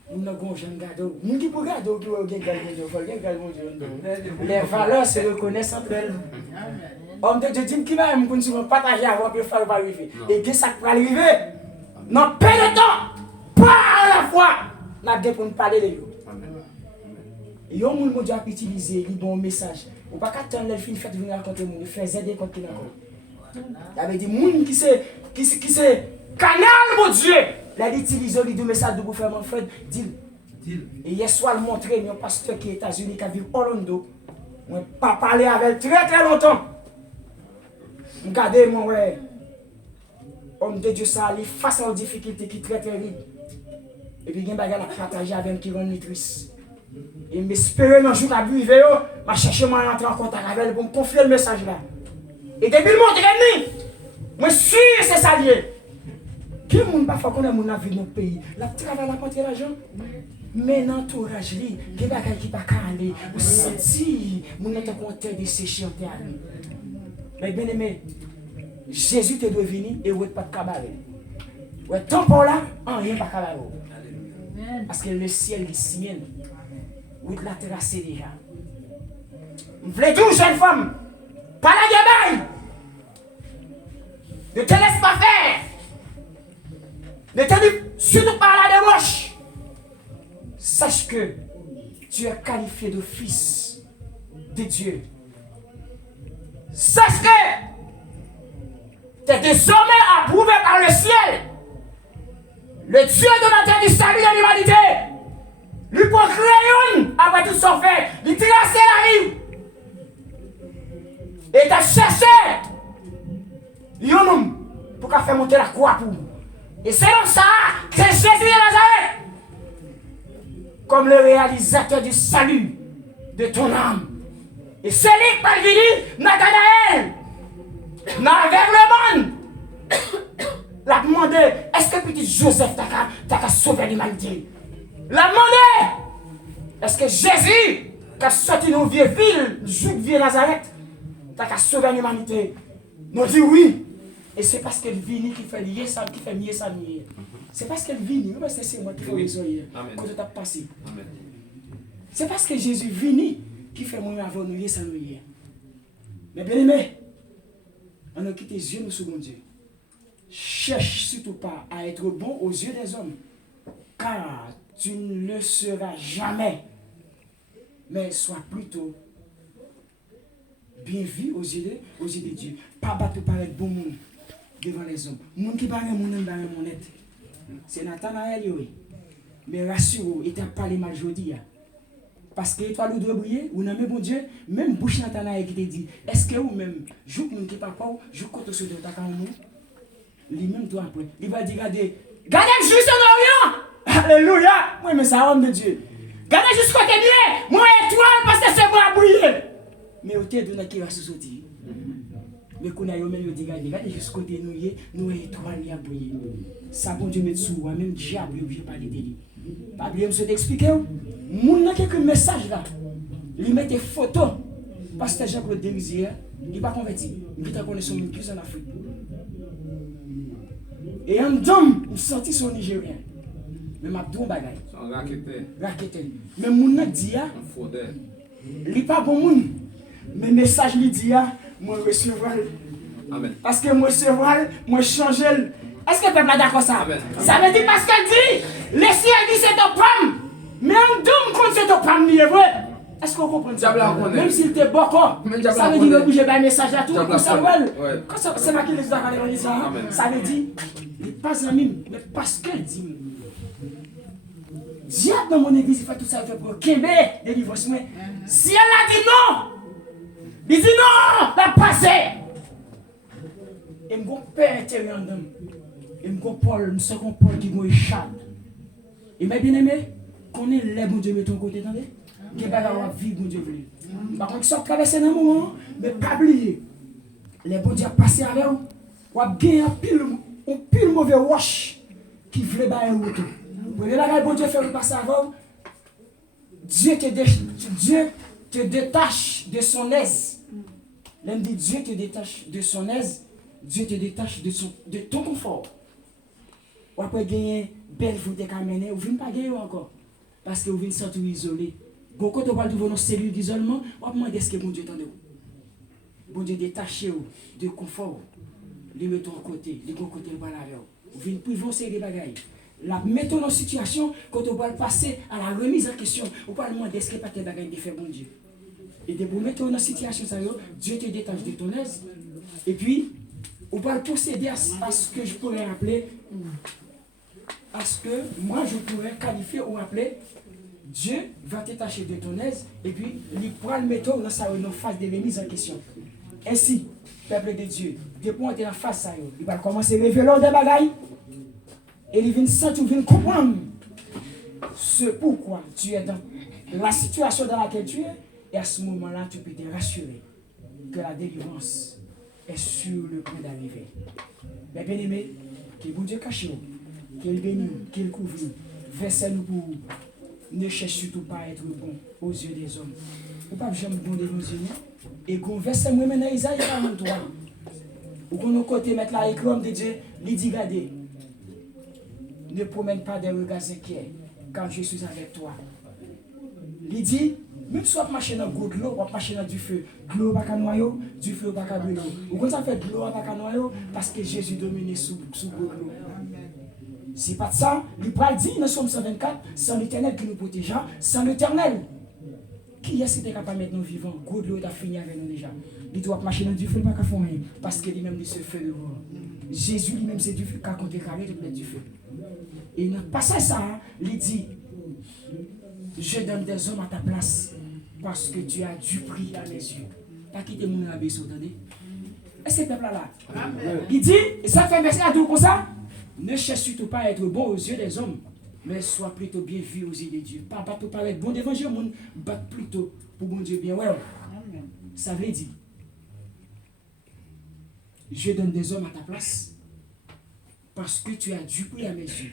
On a un jeune gado. Nous qui pour gado qui regarde mon Dieu. Les valeurs se reconnaissent entre elles. Homme de Dieu dit qui va me continuer partager avant que le faire va arriver. Et que ça va arriver. Non, pas de temps. Pas à la fois. N'a pas pour nous parler de lui. Et on moun Dieu a utilisé les bons messages. Ou pas qu'attendre les filles faites venir raconter moun, faire aider contre qui encore. Il avait dit moun qui c'est canal mon Dieu. Là il utilise les deux messages de gouvernement Fred dit. Et hier soir il montrer un pasteur qui est aux États-Unis qui a vécu Orlando. Moi pas parler avec très longtemps. Regardez mon ouais. Homme de Dieu ça aller face aux difficultés qui très vite. Et puis il y a un bagage à partager avec qui rend triste. Et m'espérer un jour à vivre, je cherche à entrer en contact avec elle pour me confier le message là. Et depuis le monde, moi sûr c'est ça lié. Qui moun parfois connaît mon la vie dans notre pays, la travail la porter l'argent. Mais dans l'entourage, il y a des bagages qui ne peuvent pas aller. Vous sentez, vous n'êtes pas content de sécher en terre. Mais bien aimé, Jésus te doit venir et vous n'êtes pas de cabaret. Ouais, tant pour là, rien pas cabaret. Parce que le ciel est sien. Vous l'avez tracé déjà. Vous voulez tout, jeune femme, pas la gabaille. Ne te laisse pas faire. Ne te dis surtout pas la débauche. Sache que tu es qualifié de fils de Dieu. Sache que tu es désormais approuvé par le ciel. Le Dieu donateur du salut de l'humanité. Lui pour créer une après tout son fait. Lui tracer la rive. Et t'as cherché un homme pour faire monter la croix pour. Et c'est comme ça que c'est Jésus de Nazareth. Comme le réalisateur du salut de ton âme. Et c'est lui qui va venir, Nathanaël, vers le monde. L'a demandé, est-ce que petit Joseph t'a sauvé l'humanité? L'a demandé, est-ce que Jésus, qui a sorti nos vieilles villes, juif vieux Nazareth, t'a sauvé l'humanité? Nous dit oui. Et c'est parce qu'elle vient qui fait lier ça, qui fait mieux ça mieux. C'est parce qu'elle vient, parce que c'est moi qui fais les oreilles. Quand tu as passé. C'est parce que Jésus vient qui fait moi avoir nous lier ça nous. Mais bien aimé, on a quitté les yeux nous second Dieu. Cherche surtout pas à être bon aux yeux des hommes, car tu ne le seras jamais. Mais sois plutôt bien vu aux yeux de Dieu. Pas battre par être bon monde devant les hommes. Monde qui parle mon nom mon net. C'est Nathanaël oui. Mais rassure-vous, il t'a parlé mal aujourd'hui. Parce que l'étoile doit briller, ou non mais bon Dieu, même bouche Nathanaël qui te dit, est-ce que vous même, joue que nous qui pas pas, joue contre ce de ta canon, lui-même toi après, il va dire regardez le juste en Orient. Alléluia. Oui mais ça homme de Dieu. Regardez juste côté bien, moi étoile parce que c'est moi briller. Mais au terre de qui va se sortir. Mais qu'on a eu même dit regardez juste côté nous étoile a briller. Ça bon Dieu met sous même diable il vient parler de lui. Pas bien me expliquer. Moun n'a quelques messages là. Il met des photos. Pasteur Jean-Claude Derizier, il pas converti. Il t'a connaît son plus en Afrique. Et un homme, il sorti son Nigérien. Mais m'a dit un bagay. Son raqueté. Mais moun n'a dit il pas bon moun. Mais message lui dit moi recevoir. Amen. Parce que moi recevoir, moi changer. Est-ce que le peuple est d'accord ça? Amen. Ça veut dire parce qu'elle dit, le ciel dit c'est ton pomme. Mais un homme contre c'est ton pomme, il est vrai. Est-ce qu'on comprend ça? Même s'il était bon, ça veut dire que j'ai un message à tout. C'est ma qui les a ça. Ça veut dire, il passe en mime, mais parce qu'elle dit, diable dans mon église, il fait tout ça pour qu'il y ait des livres. Si elle a dit non, il dit non, la passé. Et mon père intérieur d'homme. Et mon Paul, je sais qu'on Paul qui m'a échappé. Et m'a bien aimé, qu'on est les bon Dieu met ton côté, attendez. Qui va avoir vie, bon Dieu voulait. Par contre, ça traverse un moment, mais pas oublier. Les bon Dieu passé avec vous. Ou a gagné un pile mauvais wash qui voulait bailler au retour. Vous voyez là, bon Dieu fait passer avec vous. Dieu te détache de son aise. L'homme dit Dieu te détache de son aise. Dieu te détache de ton confort. Ou après gagner belle vous te caminer, ou venez pas gagner encore. Parce que vous venez sentir isolé. Bon, quand on parle de vos cellules d'isolement, on va demander est-ce que bon Dieu t'en vous. Bon Dieu détaché de confort. Les mettons à côté, les gros côtés pas là. Vous venez priver ces des bagailles. La mettons dans situation quand on va passer à la remise en question. On va demander est-ce que pas tes bagailles de faire bon Dieu. Et de vous mettre dans situation ça Dieu te détache de ton aise. Et puis on va procéder à ce que je pourrais appeler, à ce que moi je pourrais qualifier ou appeler, Dieu va te détacher de ton aise et puis il pourra le mettre dans sa phase de remise en question. Ainsi, peuple de Dieu, depuis qu'on est dans la phase ça, il va commencer à révéler des bagailles et il vient sentir, il vient comprendre ce pourquoi tu es dans la situation dans laquelle tu es et à ce moment-là tu peux te rassurer que la délivrance est sur le point d'arriver. Mais bien aimé, que bon Dieu cache vous. Qu'il bénisse, qu'il couvre. Verset nous pour ne cherche surtout pas à être bon aux yeux des hommes. Ou pas jamais bon devant les yeux. Et qu'on verset moi maintenant Isaïe 43. Ou qu'on nous côté mettre la écrit de Dieu, il dit regardez. Ne promène pas des regards inquiets quand je suis avec toi. Il dit, même si on marche dans de l'eau, on marche dans du feu. De l'eau pas noyer, du feu pas brûler. Ou quand ça fait de l'eau pas noyer parce que Jésus domine sous de l'eau. C'est pas de ça. Il parle dit dans Somme 124, sans l'Éternel qui nous protège, sans l'Éternel. Qui est-ce qui est capable de mettre nous vivants? De l'eau a fini avec nous déjà. Il doit marcher dans du feu, pas qu'à faire rien. Parce que lui-même, il se fait de voir. Jésus lui-même, c'est du feu, quand on est carré, il du feu. Et dans le passage, ça, il dit, je donne des hommes à ta place parce que tu as du prix à mes yeux. Pas quitter mon abaissé, vous entendez? Est-ce que ce peuple-là? Il dit, et ça fait merci à tout comme ça. Ne cherche surtout pas à être bon aux yeux des hommes, mais sois plutôt bien vu aux yeux de Dieu. Pas pour paraître bon devant Dieu, mais battre plutôt pour bon Dieu bien. Ouais. Ça veut dire, je donne des hommes à ta place parce que tu as du prix à mes yeux.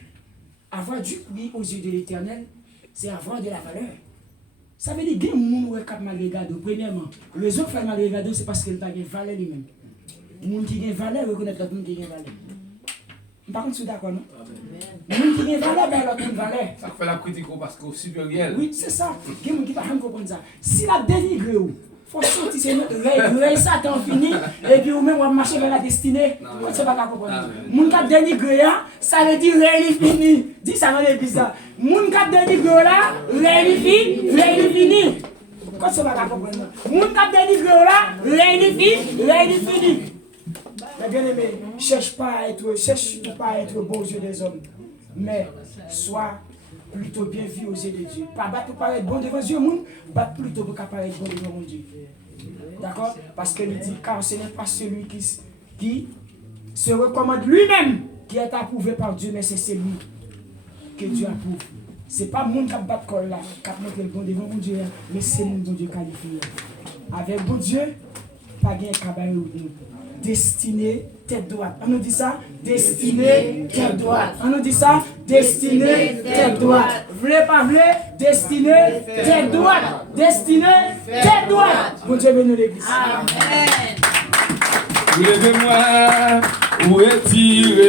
Avoir du prix aux yeux de l'Éternel, c'est avoir de la valeur. Ça veut dire que les gens qui ont mal regardé, premièrement, les autres qui ont mal regardé, c'est parce qu'ils n'ont pas de valeur lui-même. Les gens qui ont valeur reconnaissent l'autre monde qui a valeur. Par contre, tu es d'accord, non? Les gens qui ont valeur, ben l'autre monde valeur. Ça fait la critique parce qu'au supérieur. Oui, c'est ça. Les gens qui ne peuvent pas comprendre ça. Si la dénigré, il faut sortir, c'est notre règle, ça t'en fini, et puis vous-même, vous marchez vers la destinée. Vous ne savez pas comprendre. Les gens qui ont dénigré, ça veut dire règle fini. Dis ça dans l'église. Les gens qui ont dénigré là, règle fini. Quand tu vas comprendre. Les gens qui ont dénigré là, règle fini. Mais bien aimé, cherche pas à être bon aux yeux des hommes, mais sois plutôt bien vu aux yeux de Dieu. Pas battre pour paraître bon devant Dieu, battre plutôt pour paraître bon devant mon Dieu. D'accord? Parce que il dit, car ce n'est pas celui qui se recommande lui-même qui est approuvé par Dieu, mais c'est celui que Dieu approuve. Ce n'est pas le monde qui bat le là, qui a montré le bon devant mon Dieu, mais c'est le monde dont Dieu qualifie. Avec bon Dieu, pas de cabaret ou nous. Destiné, tête droite. On nous dit ça? Destiné, tête droite. On nous dit ça? Destiné, tête droite. Voulez pas voulez? Destiné, tête droite. Destiné, tête droite. Bon Dieu bénisse l'église. Amen. Levez-moi, où est-il?